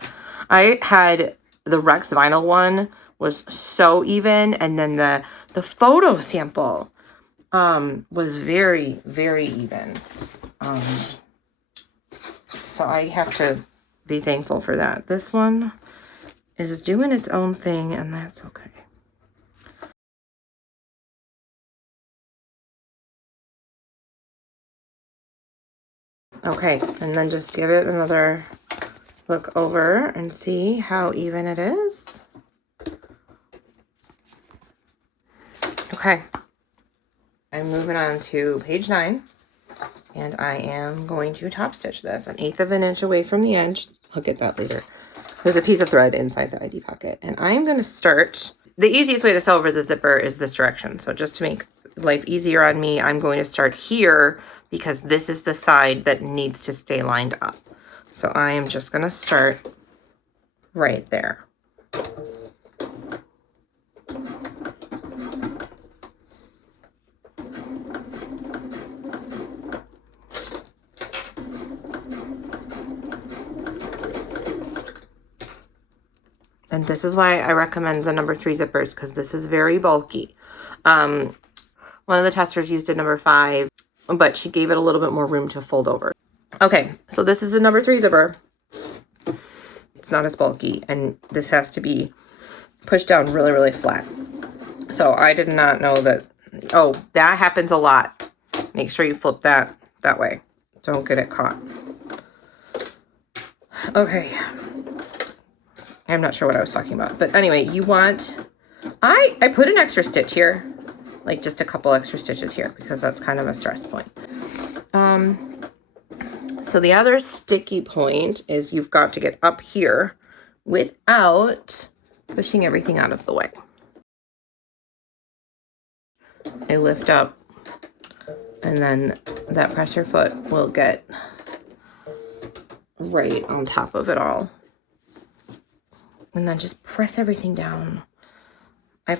I had the Rex vinyl one was so even, and then the photo sample was very, very even. So I have to be thankful for that. This one is doing its own thing, and that's okay. Okay, and then just give it another look over and see how even it is. Okay, I'm moving on to page 9, and I am going to top stitch this 1/8 of an inch away from the edge. I'll get that later. There's a piece of thread inside the ID pocket, and I'm going to start. The easiest way to sew over the zipper is this direction. So just to make life easier on me, I'm going to start here because this is the side that needs to stay lined up. So I am just going to start right there. And this is why I recommend the number 3 zippers, because this is very bulky. One of the testers used a number 5, but she gave it a little bit more room to fold over. Okay, so this is a number 3 zipper. It's not as bulky, and this has to be pushed down really, really flat. So I did not know that. Oh, that happens a lot. Make sure you flip that way. Don't get it caught. Okay. I'm not sure what I was talking about, but anyway, you want, I put an extra stitch here, like just a couple extra stitches here, because that's kind of a stress point. So the other sticky point is you've got to get up here without pushing everything out of the way. I lift up, and then that pressure foot will get right on top of it all. And then just press everything down. I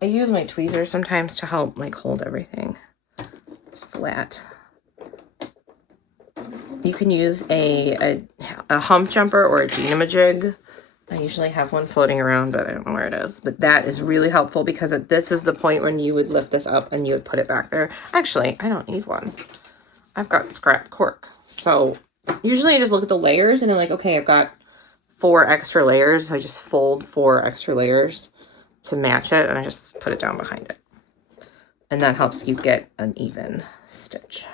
use my tweezers sometimes to help like hold everything flat. You can use a hump jumper or a jig. I usually have one floating around, but I don't know where it is. But that is really helpful because this is the point when you would lift this up and you would put it back there. Actually, I don't need one. I've got scrap cork. So usually I just look at the layers and I'm like, okay, I've got 4 extra layers. So I just fold 4 extra layers to match it, and I just put it down behind it. And that helps you get an even stitch.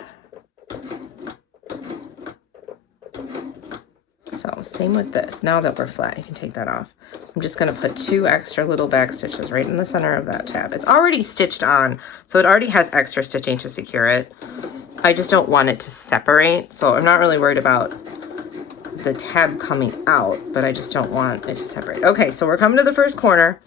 So same with this. Now that we're flat, you can take that off. I'm just going to put 2 extra little back stitches right in the center of that tab. It's already stitched on, so it already has extra stitching to secure it. I just don't want it to separate, so I'm not really worried about the tab coming out, but I just don't want it to separate. Okay, so we're coming to the first corner.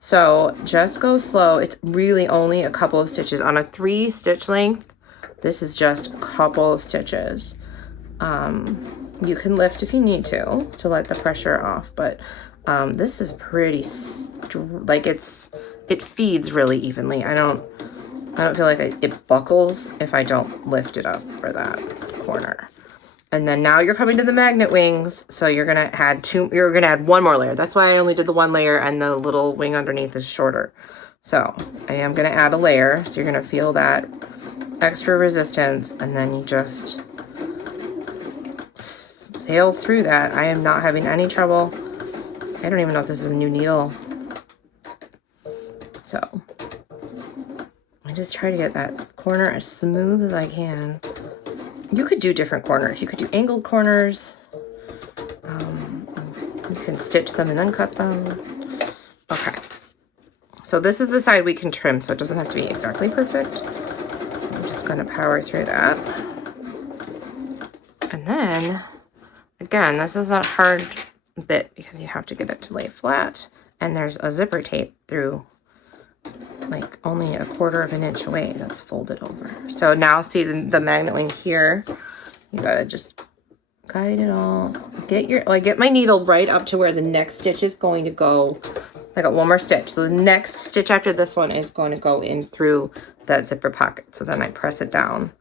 So just go slow. It's really only a couple of stitches on a 3 stitch length. This is just a couple of stitches. You can lift if you need to let the pressure off, but this is pretty it feeds really evenly. I don't feel like it buckles if I don't lift it up for that corner. And then now you're coming to the magnet wings, so you're gonna add 1 more layer. That's why I only did the 1 layer, and the little wing underneath is shorter. So I am gonna add a layer, so you're gonna feel that extra resistance, and then you just sail through that. I am not having any trouble. I don't even know if this is a new needle. So I just try to get that corner as smooth as I can. You could do different corners. You could do angled corners. You can stitch them and then cut them. Okay. So this is the side we can trim, so it doesn't have to be exactly perfect. I'm just going to power through that. And then, again, this is that hard bit because you have to get it to lay flat. And there's a zipper tape through like only 1/4 of an inch away that's folded over. So now see the magnet link here. You gotta just guide it all. Get my needle right up to where the next stitch is going to go. I got 1 more stitch. So the next stitch after this one is going to go in through that zipper pocket. So then I press it down.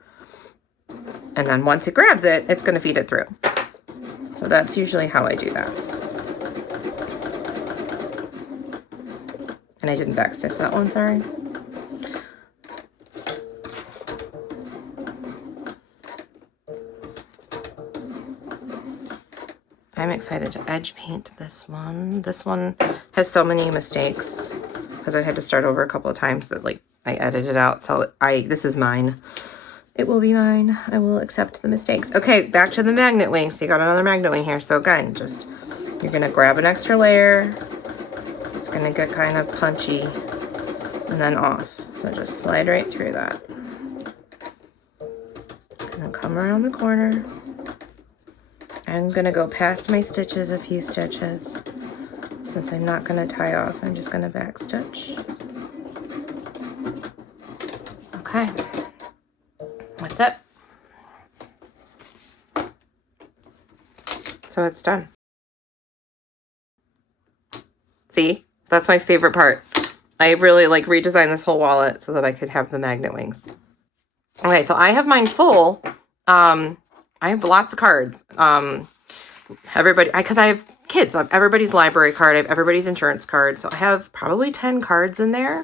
And then once it grabs it, it's going to feed it through. So that's usually how I do that. And I didn't backstitch that one, sorry. I'm excited to edge paint this one. This one has so many mistakes because I had to start over a couple of times that like I edited out. So this is mine. It will be mine. I will accept the mistakes. Okay, back to the magnet wing. So you got another magnet wing here. So again, just you're gonna grab an extra layer. It's gonna get kind of punchy and then off. So just slide right through that. And then come around the corner. I'm gonna go past my stitches a few stitches. Since I'm not gonna tie off, I'm just gonna back stitch. Okay, that's it. So it's done. See, that's my favorite part. I really like redesigned this whole wallet so that I could have the magnet wings. Okay, so I have mine full. I have lots of cards. Everybody, because I have kids, I have everybody's library card, I have everybody's insurance card, so I have probably 10 cards in there.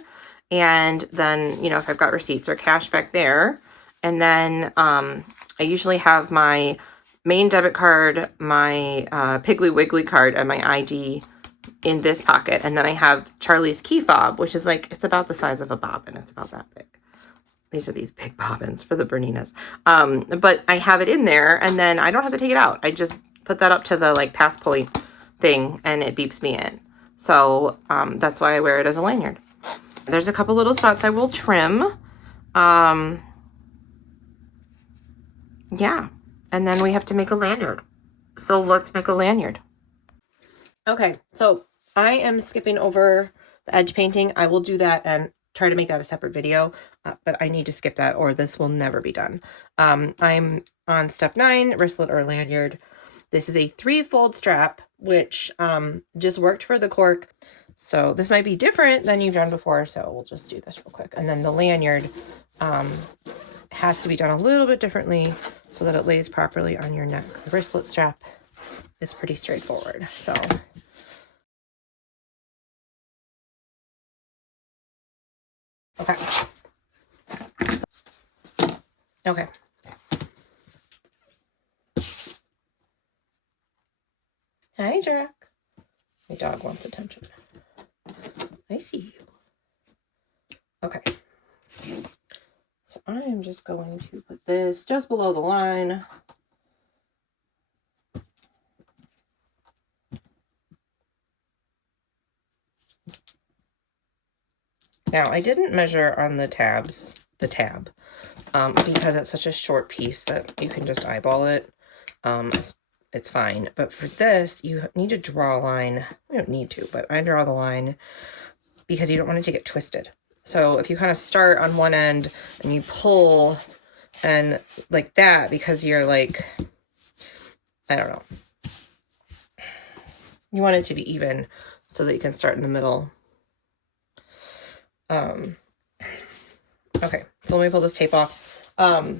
And then, you know, if I've got receipts or cash back there, and then I usually have my main debit card, my Piggly Wiggly card, and my ID in this pocket. And then I have Charlie's key fob, which is like, it's about the size of a bobbin. It's about that big. These are these big bobbins for the Berninas. But I have it in there, and then I don't have to take it out. I just put that up to the like pass point thing, and it beeps me in. So that's why I wear it as a lanyard. There's a couple little spots I will trim. Yeah, and then we have to make a lanyard. So let's make a lanyard. Okay, so I am skipping over the edge painting. I will do that and try to make that a separate video, but I need to skip that or this will never be done. I'm on step 9, wristlet or lanyard. This is a 3-fold strap, which just worked for the cork. So this might be different than you've done before, so we'll just do this real quick. And then the lanyard has to be done a little bit differently so that it lays properly on your neck. The wristlet strap is pretty straightforward. So okay. Okay. Hi, Jack. My dog wants attention. I see you. Okay. So I am just going to put this just below the line. Now, I didn't measure on the tab, because it's such a short piece that you can just eyeball it. It's fine. But for this, you need to draw a line. You don't need to, but I draw the line because you don't want it to get twisted. So if you kind of start on one end and you pull and like that, because you're like, I don't know. You want it to be even so that you can start in the middle. Okay, so let me pull this tape off. I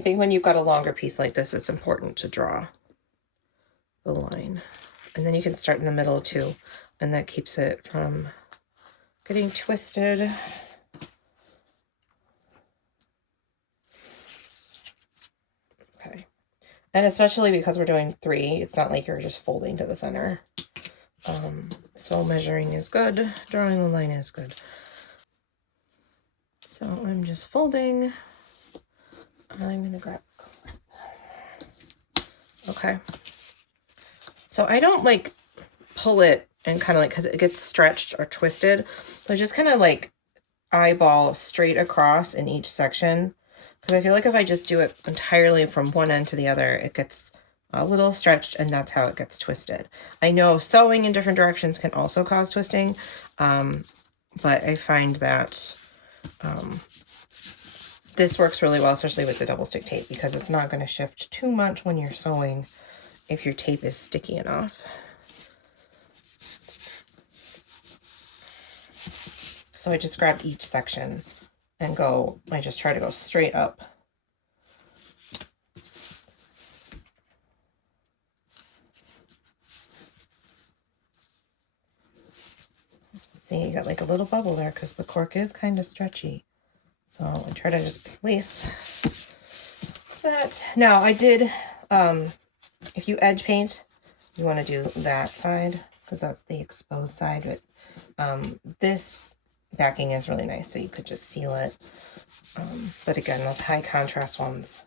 think when you've got a longer piece like this, it's important to draw the line. And then you can start in the middle too, and that keeps it from getting twisted. Okay. And especially because we're doing 3, it's not like you're just folding to the center. So measuring is good, drawing the line is good. So I'm just folding. I'm gonna grab a clip. Okay. So I don't like pull it and kind of like, because it gets stretched or twisted. So I just kind of like eyeball straight across in each section. Because I feel like if I just do it entirely from one end to the other, it gets a little stretched and that's how it gets twisted. I know sewing in different directions can also cause twisting, but I find that this works really well, especially with the double stick tape, because it's not going to shift too much when you're sewing if your tape is sticky enough. So I just grabbed each section and I just try to go straight up. See, you got like a little bubble there because the cork is kind of stretchy. So I try to just place that. Now I did, if you edge paint, you want to do that side because that's the exposed side. But this backing is really nice, so you could just seal it. But again, those high contrast ones,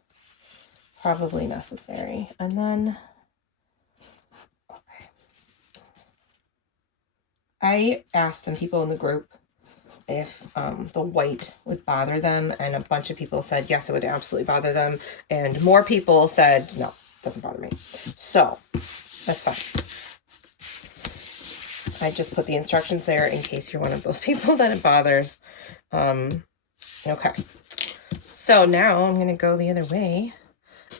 probably necessary. And then, okay. I asked some people in the group if the white would bother them, and a bunch of people said yes, it would absolutely bother them, and more people said no, it doesn't bother me. So that's fine. I just put the instructions there in case you're one of those people that it bothers. Okay, so now I'm gonna go the other way.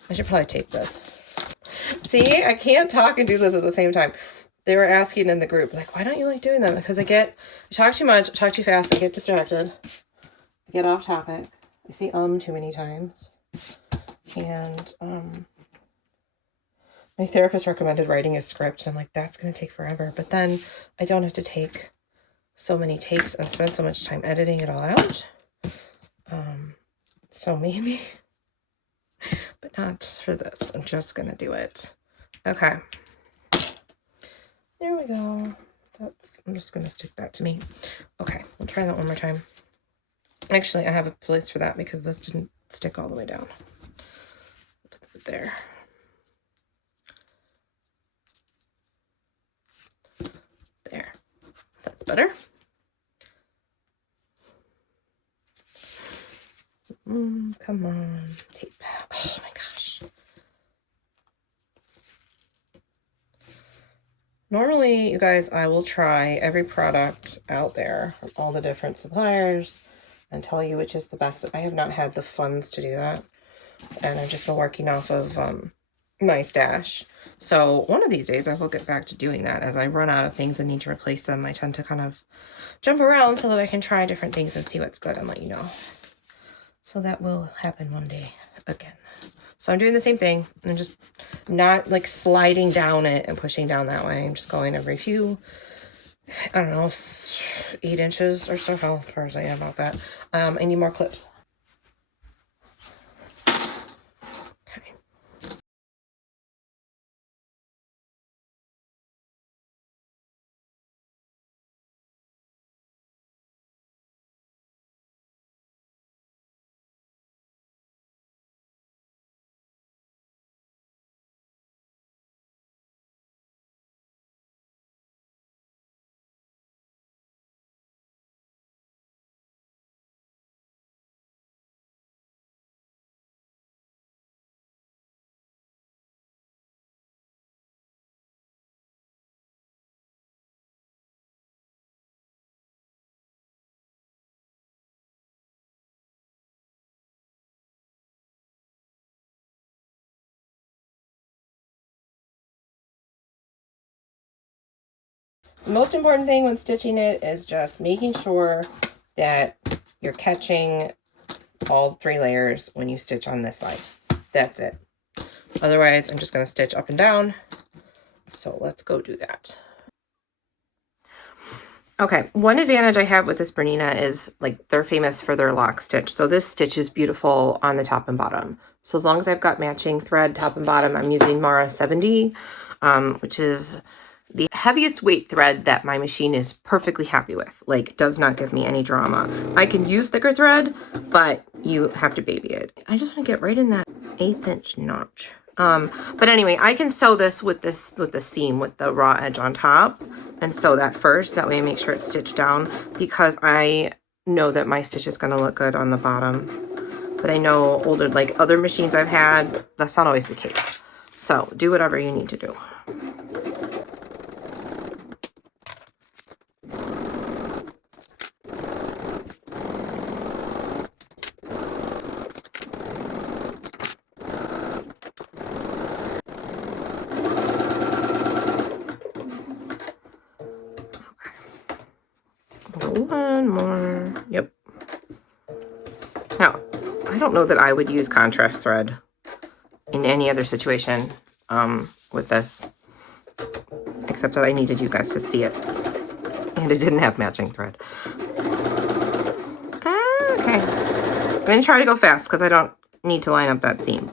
I should probably tape this. See, I can't talk and do this at the same time. They were asking in the group, like, why don't you like doing them? Because I talk too much, talk too fast, I get distracted, I get off topic, I say too many times. And my therapist recommended writing a script, and I'm like, that's going to take forever. But then I don't have to take so many takes and spend so much time editing it all out. So maybe, but not for this. I'm just going to do it. Okay. There we go. I'm just going to stick that to me. Okay, we'll try that one more time. Actually, I have a place for that because this didn't stick all the way down. Put it there. There. That's better. Come on, tape. Oh my gosh. Normally, you guys, I will try every product out there from all the different suppliers and tell you which is the best, but I have not had the funds to do that. And I've just been working off of my stash. So one of these days I will get back to doing that. As I run out of things and need to replace them, I tend to kind of jump around so that I can try different things and see what's good and let you know. So that will happen one day again. So I'm doing the same thing. I'm just not like sliding down it and pushing down that way. I'm just going every few, I don't know, 8 inches or so. How far as I am about that. I need more clips. Okay. The most important thing when stitching it is just making sure that you're catching all 3 layers when you stitch on this side. That's it. Otherwise, I'm just going to stitch up and down. So let's go do that. Okay, one advantage I have with this Bernina is like they're famous for their lock stitch. So this stitch is beautiful on the top and bottom. So as long as I've got matching thread top and bottom, I'm using Mara 70, which is the heaviest weight thread that my machine is perfectly happy with. Like, does not give me any drama. I can use thicker thread, but you have to baby it. I just want to get right in that 1/8 inch notch. But anyway, I can sew this with the seam with the raw edge on top and sew that first. That way I make sure it's stitched down because I know that my stitch is going to look good on the bottom. But I know older, like other machines I've had, that's not always the case. So do whatever you need to do. One more. Yep. Now, I don't know that I would use contrast thread in any other situation with this, except that I needed you guys to see it And it didn't have matching thread. Okay. I'm going to try to go fast because I don't need to line up that seam.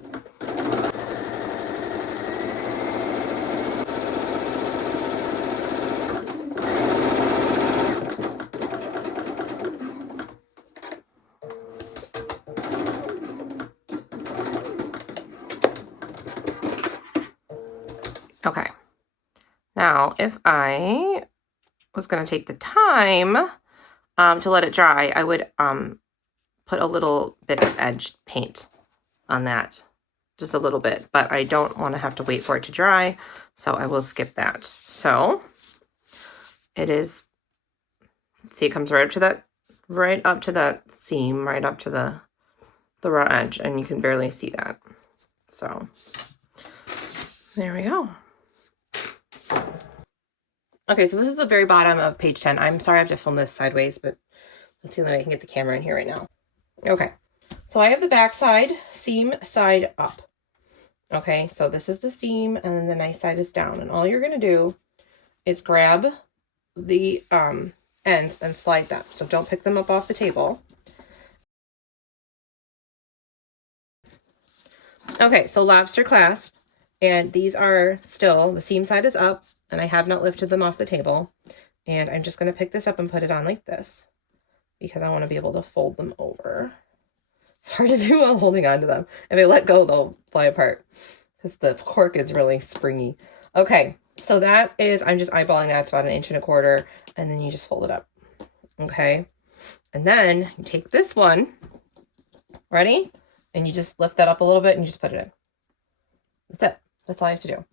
Okay. Now, if I was going to take the time to let it dry, I would put a little bit of edged paint on that. Just a little bit, but I don't want to have to wait for it to dry, so I will skip that. So it is, see, it comes right up to that seam, right up to the raw edge, and you can barely see that. So there we go. Okay, so this is the very bottom of page 10. I'm sorry I have to film this sideways, but let's see if I can get the camera in here right now. Okay, so I have the back side seam side up. Okay, so this is the seam and then the nice side is down. And all you're going to do is grab the ends and slide them. So don't pick them up off the table. Okay, so lobster clasp. And these are still, the seam side is up and I have not lifted them off the table. And I'm just going to pick this up and put it on like this because I want to be able to fold them over. It's hard to do while holding on to them. If I let go, they'll fly apart because the cork is really springy. Okay, so that is, I'm just eyeballing that. It's about 1.25 inches, and then you just fold it up. Okay, and then you take this one, ready? And you just lift that up a little bit and you just put it in. That's it. That's all I have to do.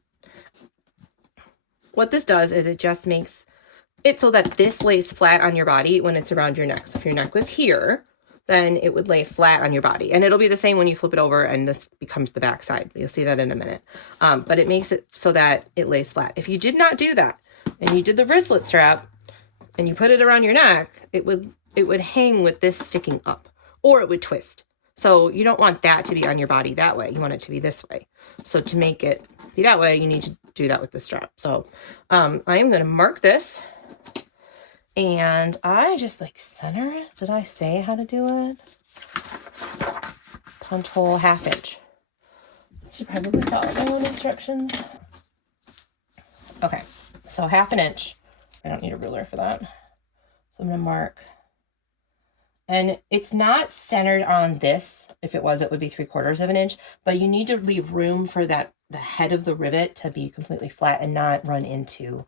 What this does is it just makes it so that this lays flat on your body when it's around your neck. So if your neck was here, then it would lay flat on your body. And it'll be the same when you flip it over and this becomes the back side. You'll see that in a minute. But it makes it so that it lays flat. If you did not do that and you did the wristlet strap and you put it around your neck, it would hang with this sticking up or it would twist. So you don't want that to be on your body that way. You want it to be this way. So to make it be that way, you need to do that with the strap. So I am going to mark this. And I just like center it. Did I say how to do it? Punch hole 1/2 inch. I should probably follow my own instructions. Okay, so 1/2 inch. I don't need a ruler for that. So I'm gonna mark. And it's not centered on this. If it was, it would be 3/4 inch. But you need to leave room for that, the head of the rivet to be completely flat and not run into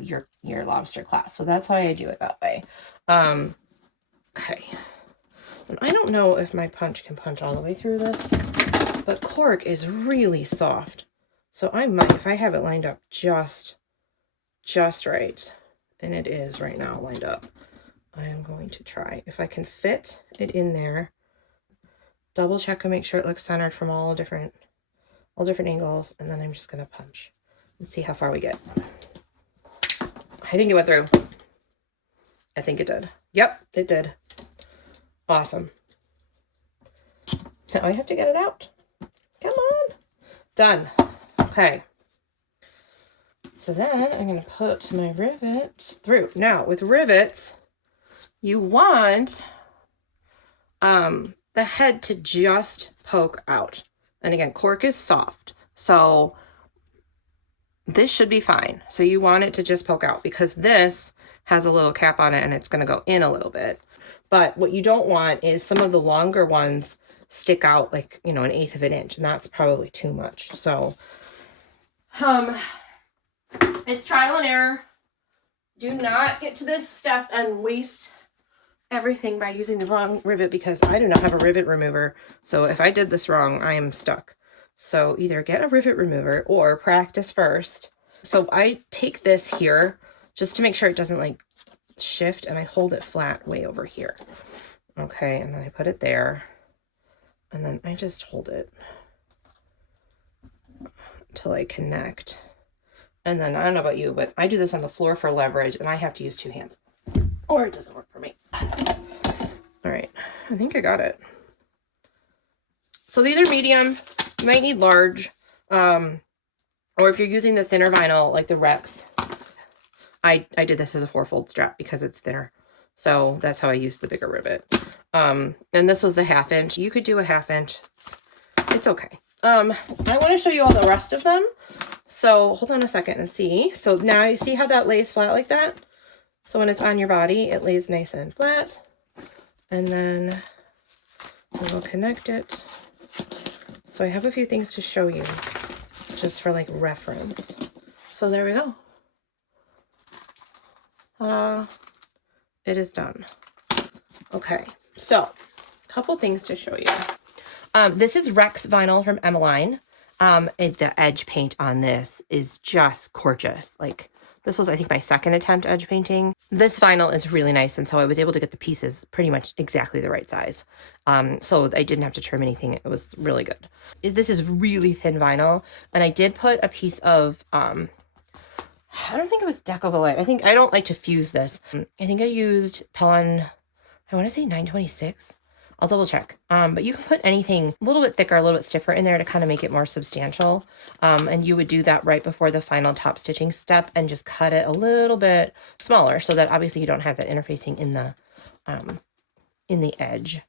your lobster clasp. So that's why I do it that way. Okay. And I don't know if my punch can punch all the way through this, but cork is really soft. So I might, if I have it lined up just right, and it is right now lined up, I am going to try. If I can fit it in there, double check and make sure it looks centered from all different angles, and then I'm just gonna punch and see how far we get. I think it went through. I think it did. Yep, it did. Awesome. Now I have to get it out. Come on. Done. Okay. So then I'm going to put my rivets through. Now with rivets, you want the head to just poke out. And again, cork is soft. So this should be fine. So you want it to just poke out because this has a little cap on it and it's going to go in a little bit. But what you don't want is some of the longer ones stick out like, you know, 1/8 inch, and that's probably too much. So, it's trial and error. Do not get to this step and waste everything by using the wrong rivet because I do not have a rivet remover. So if I did this wrong, I am stuck. So either get a rivet remover or practice first. So I take this here just to make sure it doesn't like shift, and I hold it flat way over here. Okay, and then I put it there, and then I just hold it until I connect. And then I don't know about you, but I do this on the floor for leverage, and I have to use 2 hands, or it doesn't work for me. All right, I think I got it. So these are medium. You might need large, or if you're using the thinner vinyl like the Rex, I did this as a 4-fold strap because it's thinner. So that's how I used the bigger rivet. And this was the 1/2 inch. You could do a 1/2 inch. It's okay. I want to show you all the rest of them. So hold on a second and see. So now you see how that lays flat like that? So when it's on your body, it lays nice and flat. And then we'll connect it. So I have a few things to show you just for like reference. So there we go. It is done. Okay, so a couple things to show you. This is Rex vinyl from Emmaline. The edge paint on this is just gorgeous. Like, this was, I think, my second attempt edge painting. This vinyl is really nice, and so I was able to get the pieces pretty much exactly the right size. So I didn't have to trim anything. It was really good. This is really thin vinyl, and I did put a piece of, I don't think it was Decovalite. I don't like to fuse this. I think I used Pellon, I want to say 926. I'll double check. But you can put anything a little bit thicker, a little bit stiffer in there to kind of make it more substantial. And you would do that right before the final top stitching step and just cut it a little bit smaller so that obviously you don't have that interfacing in the edge.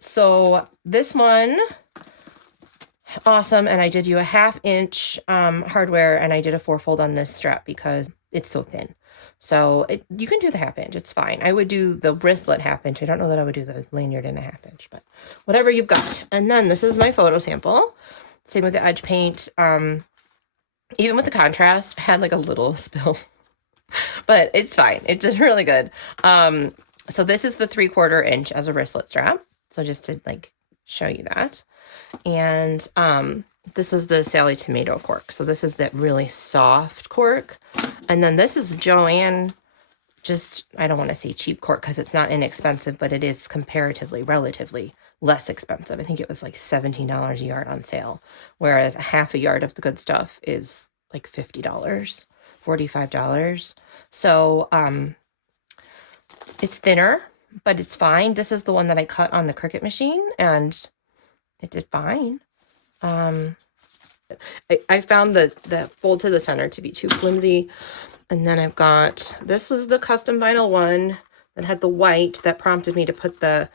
So this one, awesome. And I did you a 1/2 inch hardware, and I did a 4-fold on this strap because it's so thin. So you can do the 1/2 inch. It's fine. I would do the wristlet 1/2 inch. I don't know that I would do the lanyard in a 1/2 inch, but whatever you've got. And then this is my photo sample. Same with the edge paint. Even with the contrast, I had like a little spill, but it's fine. It did really good. So this is the 3/4 inch as a wristlet strap. So just to like show you that. And this is the SallieTomato cork. So this is that really soft cork. And then this is Joanne, just, I don't want to say cheap cork because it's not inexpensive, but it is comparatively, relatively less expensive. I think it was like $17 a yard on sale, whereas a 1/2 a yard of the good stuff is like $50, $45. So it's thinner, but it's fine. This is the one that I cut on the Cricut machine, and it did fine. I found the fold to the center to be too flimsy. And then I've got, this was the custom vinyl one that had the white that prompted me to put the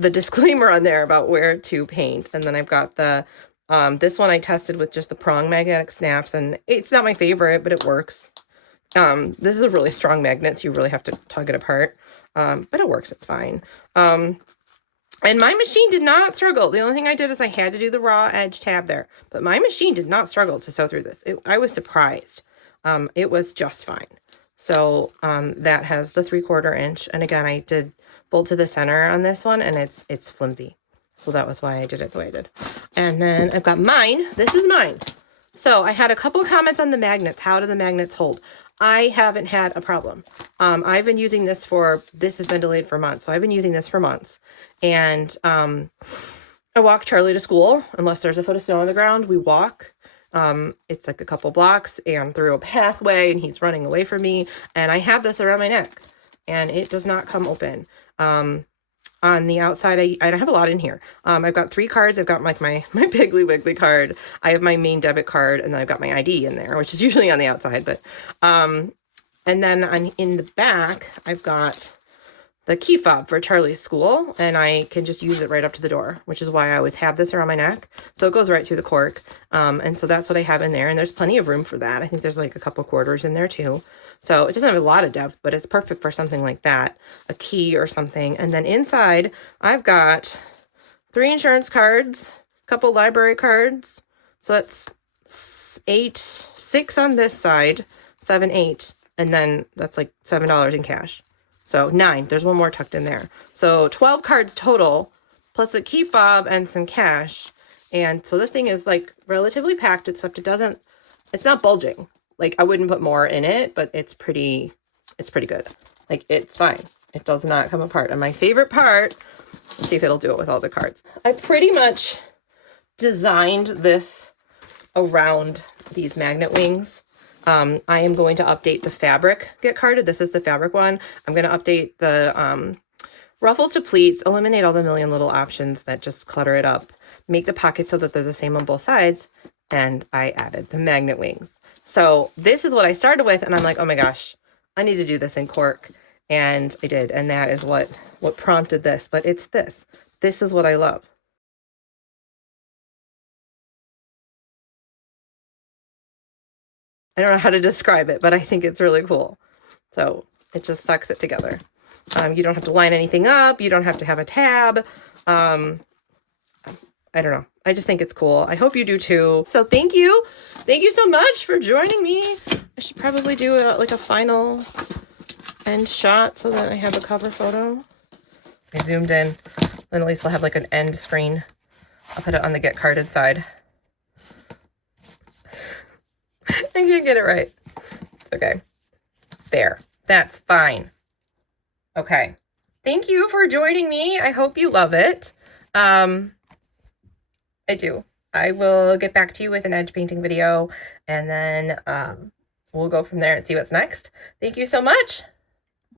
disclaimer on there about where to paint. And then I've got the, this one I tested with just the prong magnetic snaps, and it's not my favorite, but it works. This is a really strong magnet, so you really have to tug it apart. But it works, it's fine. And my machine did not struggle. The only thing I did is I had to do the raw edge tab there. But my machine did not struggle to sew through this. I was surprised. It was just fine. So that has the 3/4 inch. And again, I did fold to the center on this one, and it's flimsy. So that was why I did it the way I did. And then I've got mine. This is mine. So I had a couple of comments on the magnets. How do the magnets hold? I haven't had a problem. I've been using this this has been delayed for months. So I've been using this for months. And I walk Charlie to school. Unless there's a foot of snow on the ground, we walk. It's like a couple blocks and through a pathway, and he's running away from me. And I have this around my neck, and it does not come open. On the outside, I don't have a lot in here. I've got 3 cards. I've got like my Piggly Wiggly card. I have my main debit card, and then I've got my ID in there, which is usually on the outside. But and then in the back, I've got the key fob for Charlie's school, and I can just use it right up to the door, which is why I always have this around my neck. So it goes right through the cork. And so that's what I have in there, and there's plenty of room for that. I think there's like a couple quarters in there too. So it doesn't have a lot of depth, but it's perfect for something like that, a key or something. And then inside, I've got 3 insurance cards, a couple library cards. So that's 6 on this side, 7, 8, and then that's like $7 in cash. So 9, there's one more tucked in there. So 12 cards total, plus a key fob and some cash. And so this thing is like relatively packed, except it's not bulging. Like, I wouldn't put more in it, but it's pretty good. Like, it's fine. It does not come apart. And my favorite part, let's see if it'll do it with all the cards. I pretty much designed this around these magnet wings. I am going to update the fabric get carded. This is the fabric one. I'm going to update the ruffles to pleats, eliminate all the million little options that just clutter it up, make the pockets so that they're the same on both sides. and I added the magnet wings. So this is what I started with, and I'm like, oh my gosh, I need to do this in cork. And I did, and that is what prompted this, but it's this. This is what I love. I don't know how to describe it, but I think it's really cool. So it just sucks it together. You don't have to line anything up. You don't have to have a tab. I don't know. I just think it's cool. I hope you do too. So thank you. Thank you so much for joining me. I should probably do like a final end shot so that I have a cover photo. I zoomed in, then at least we'll have like an end screen. I'll put it on the get carded side. I can't get it right. It's okay. There. That's fine. Okay. Thank you for joining me. I hope you love it. I do. I will get back to you with an edge painting video, and then we'll go from there and see what's next. Thank you so much.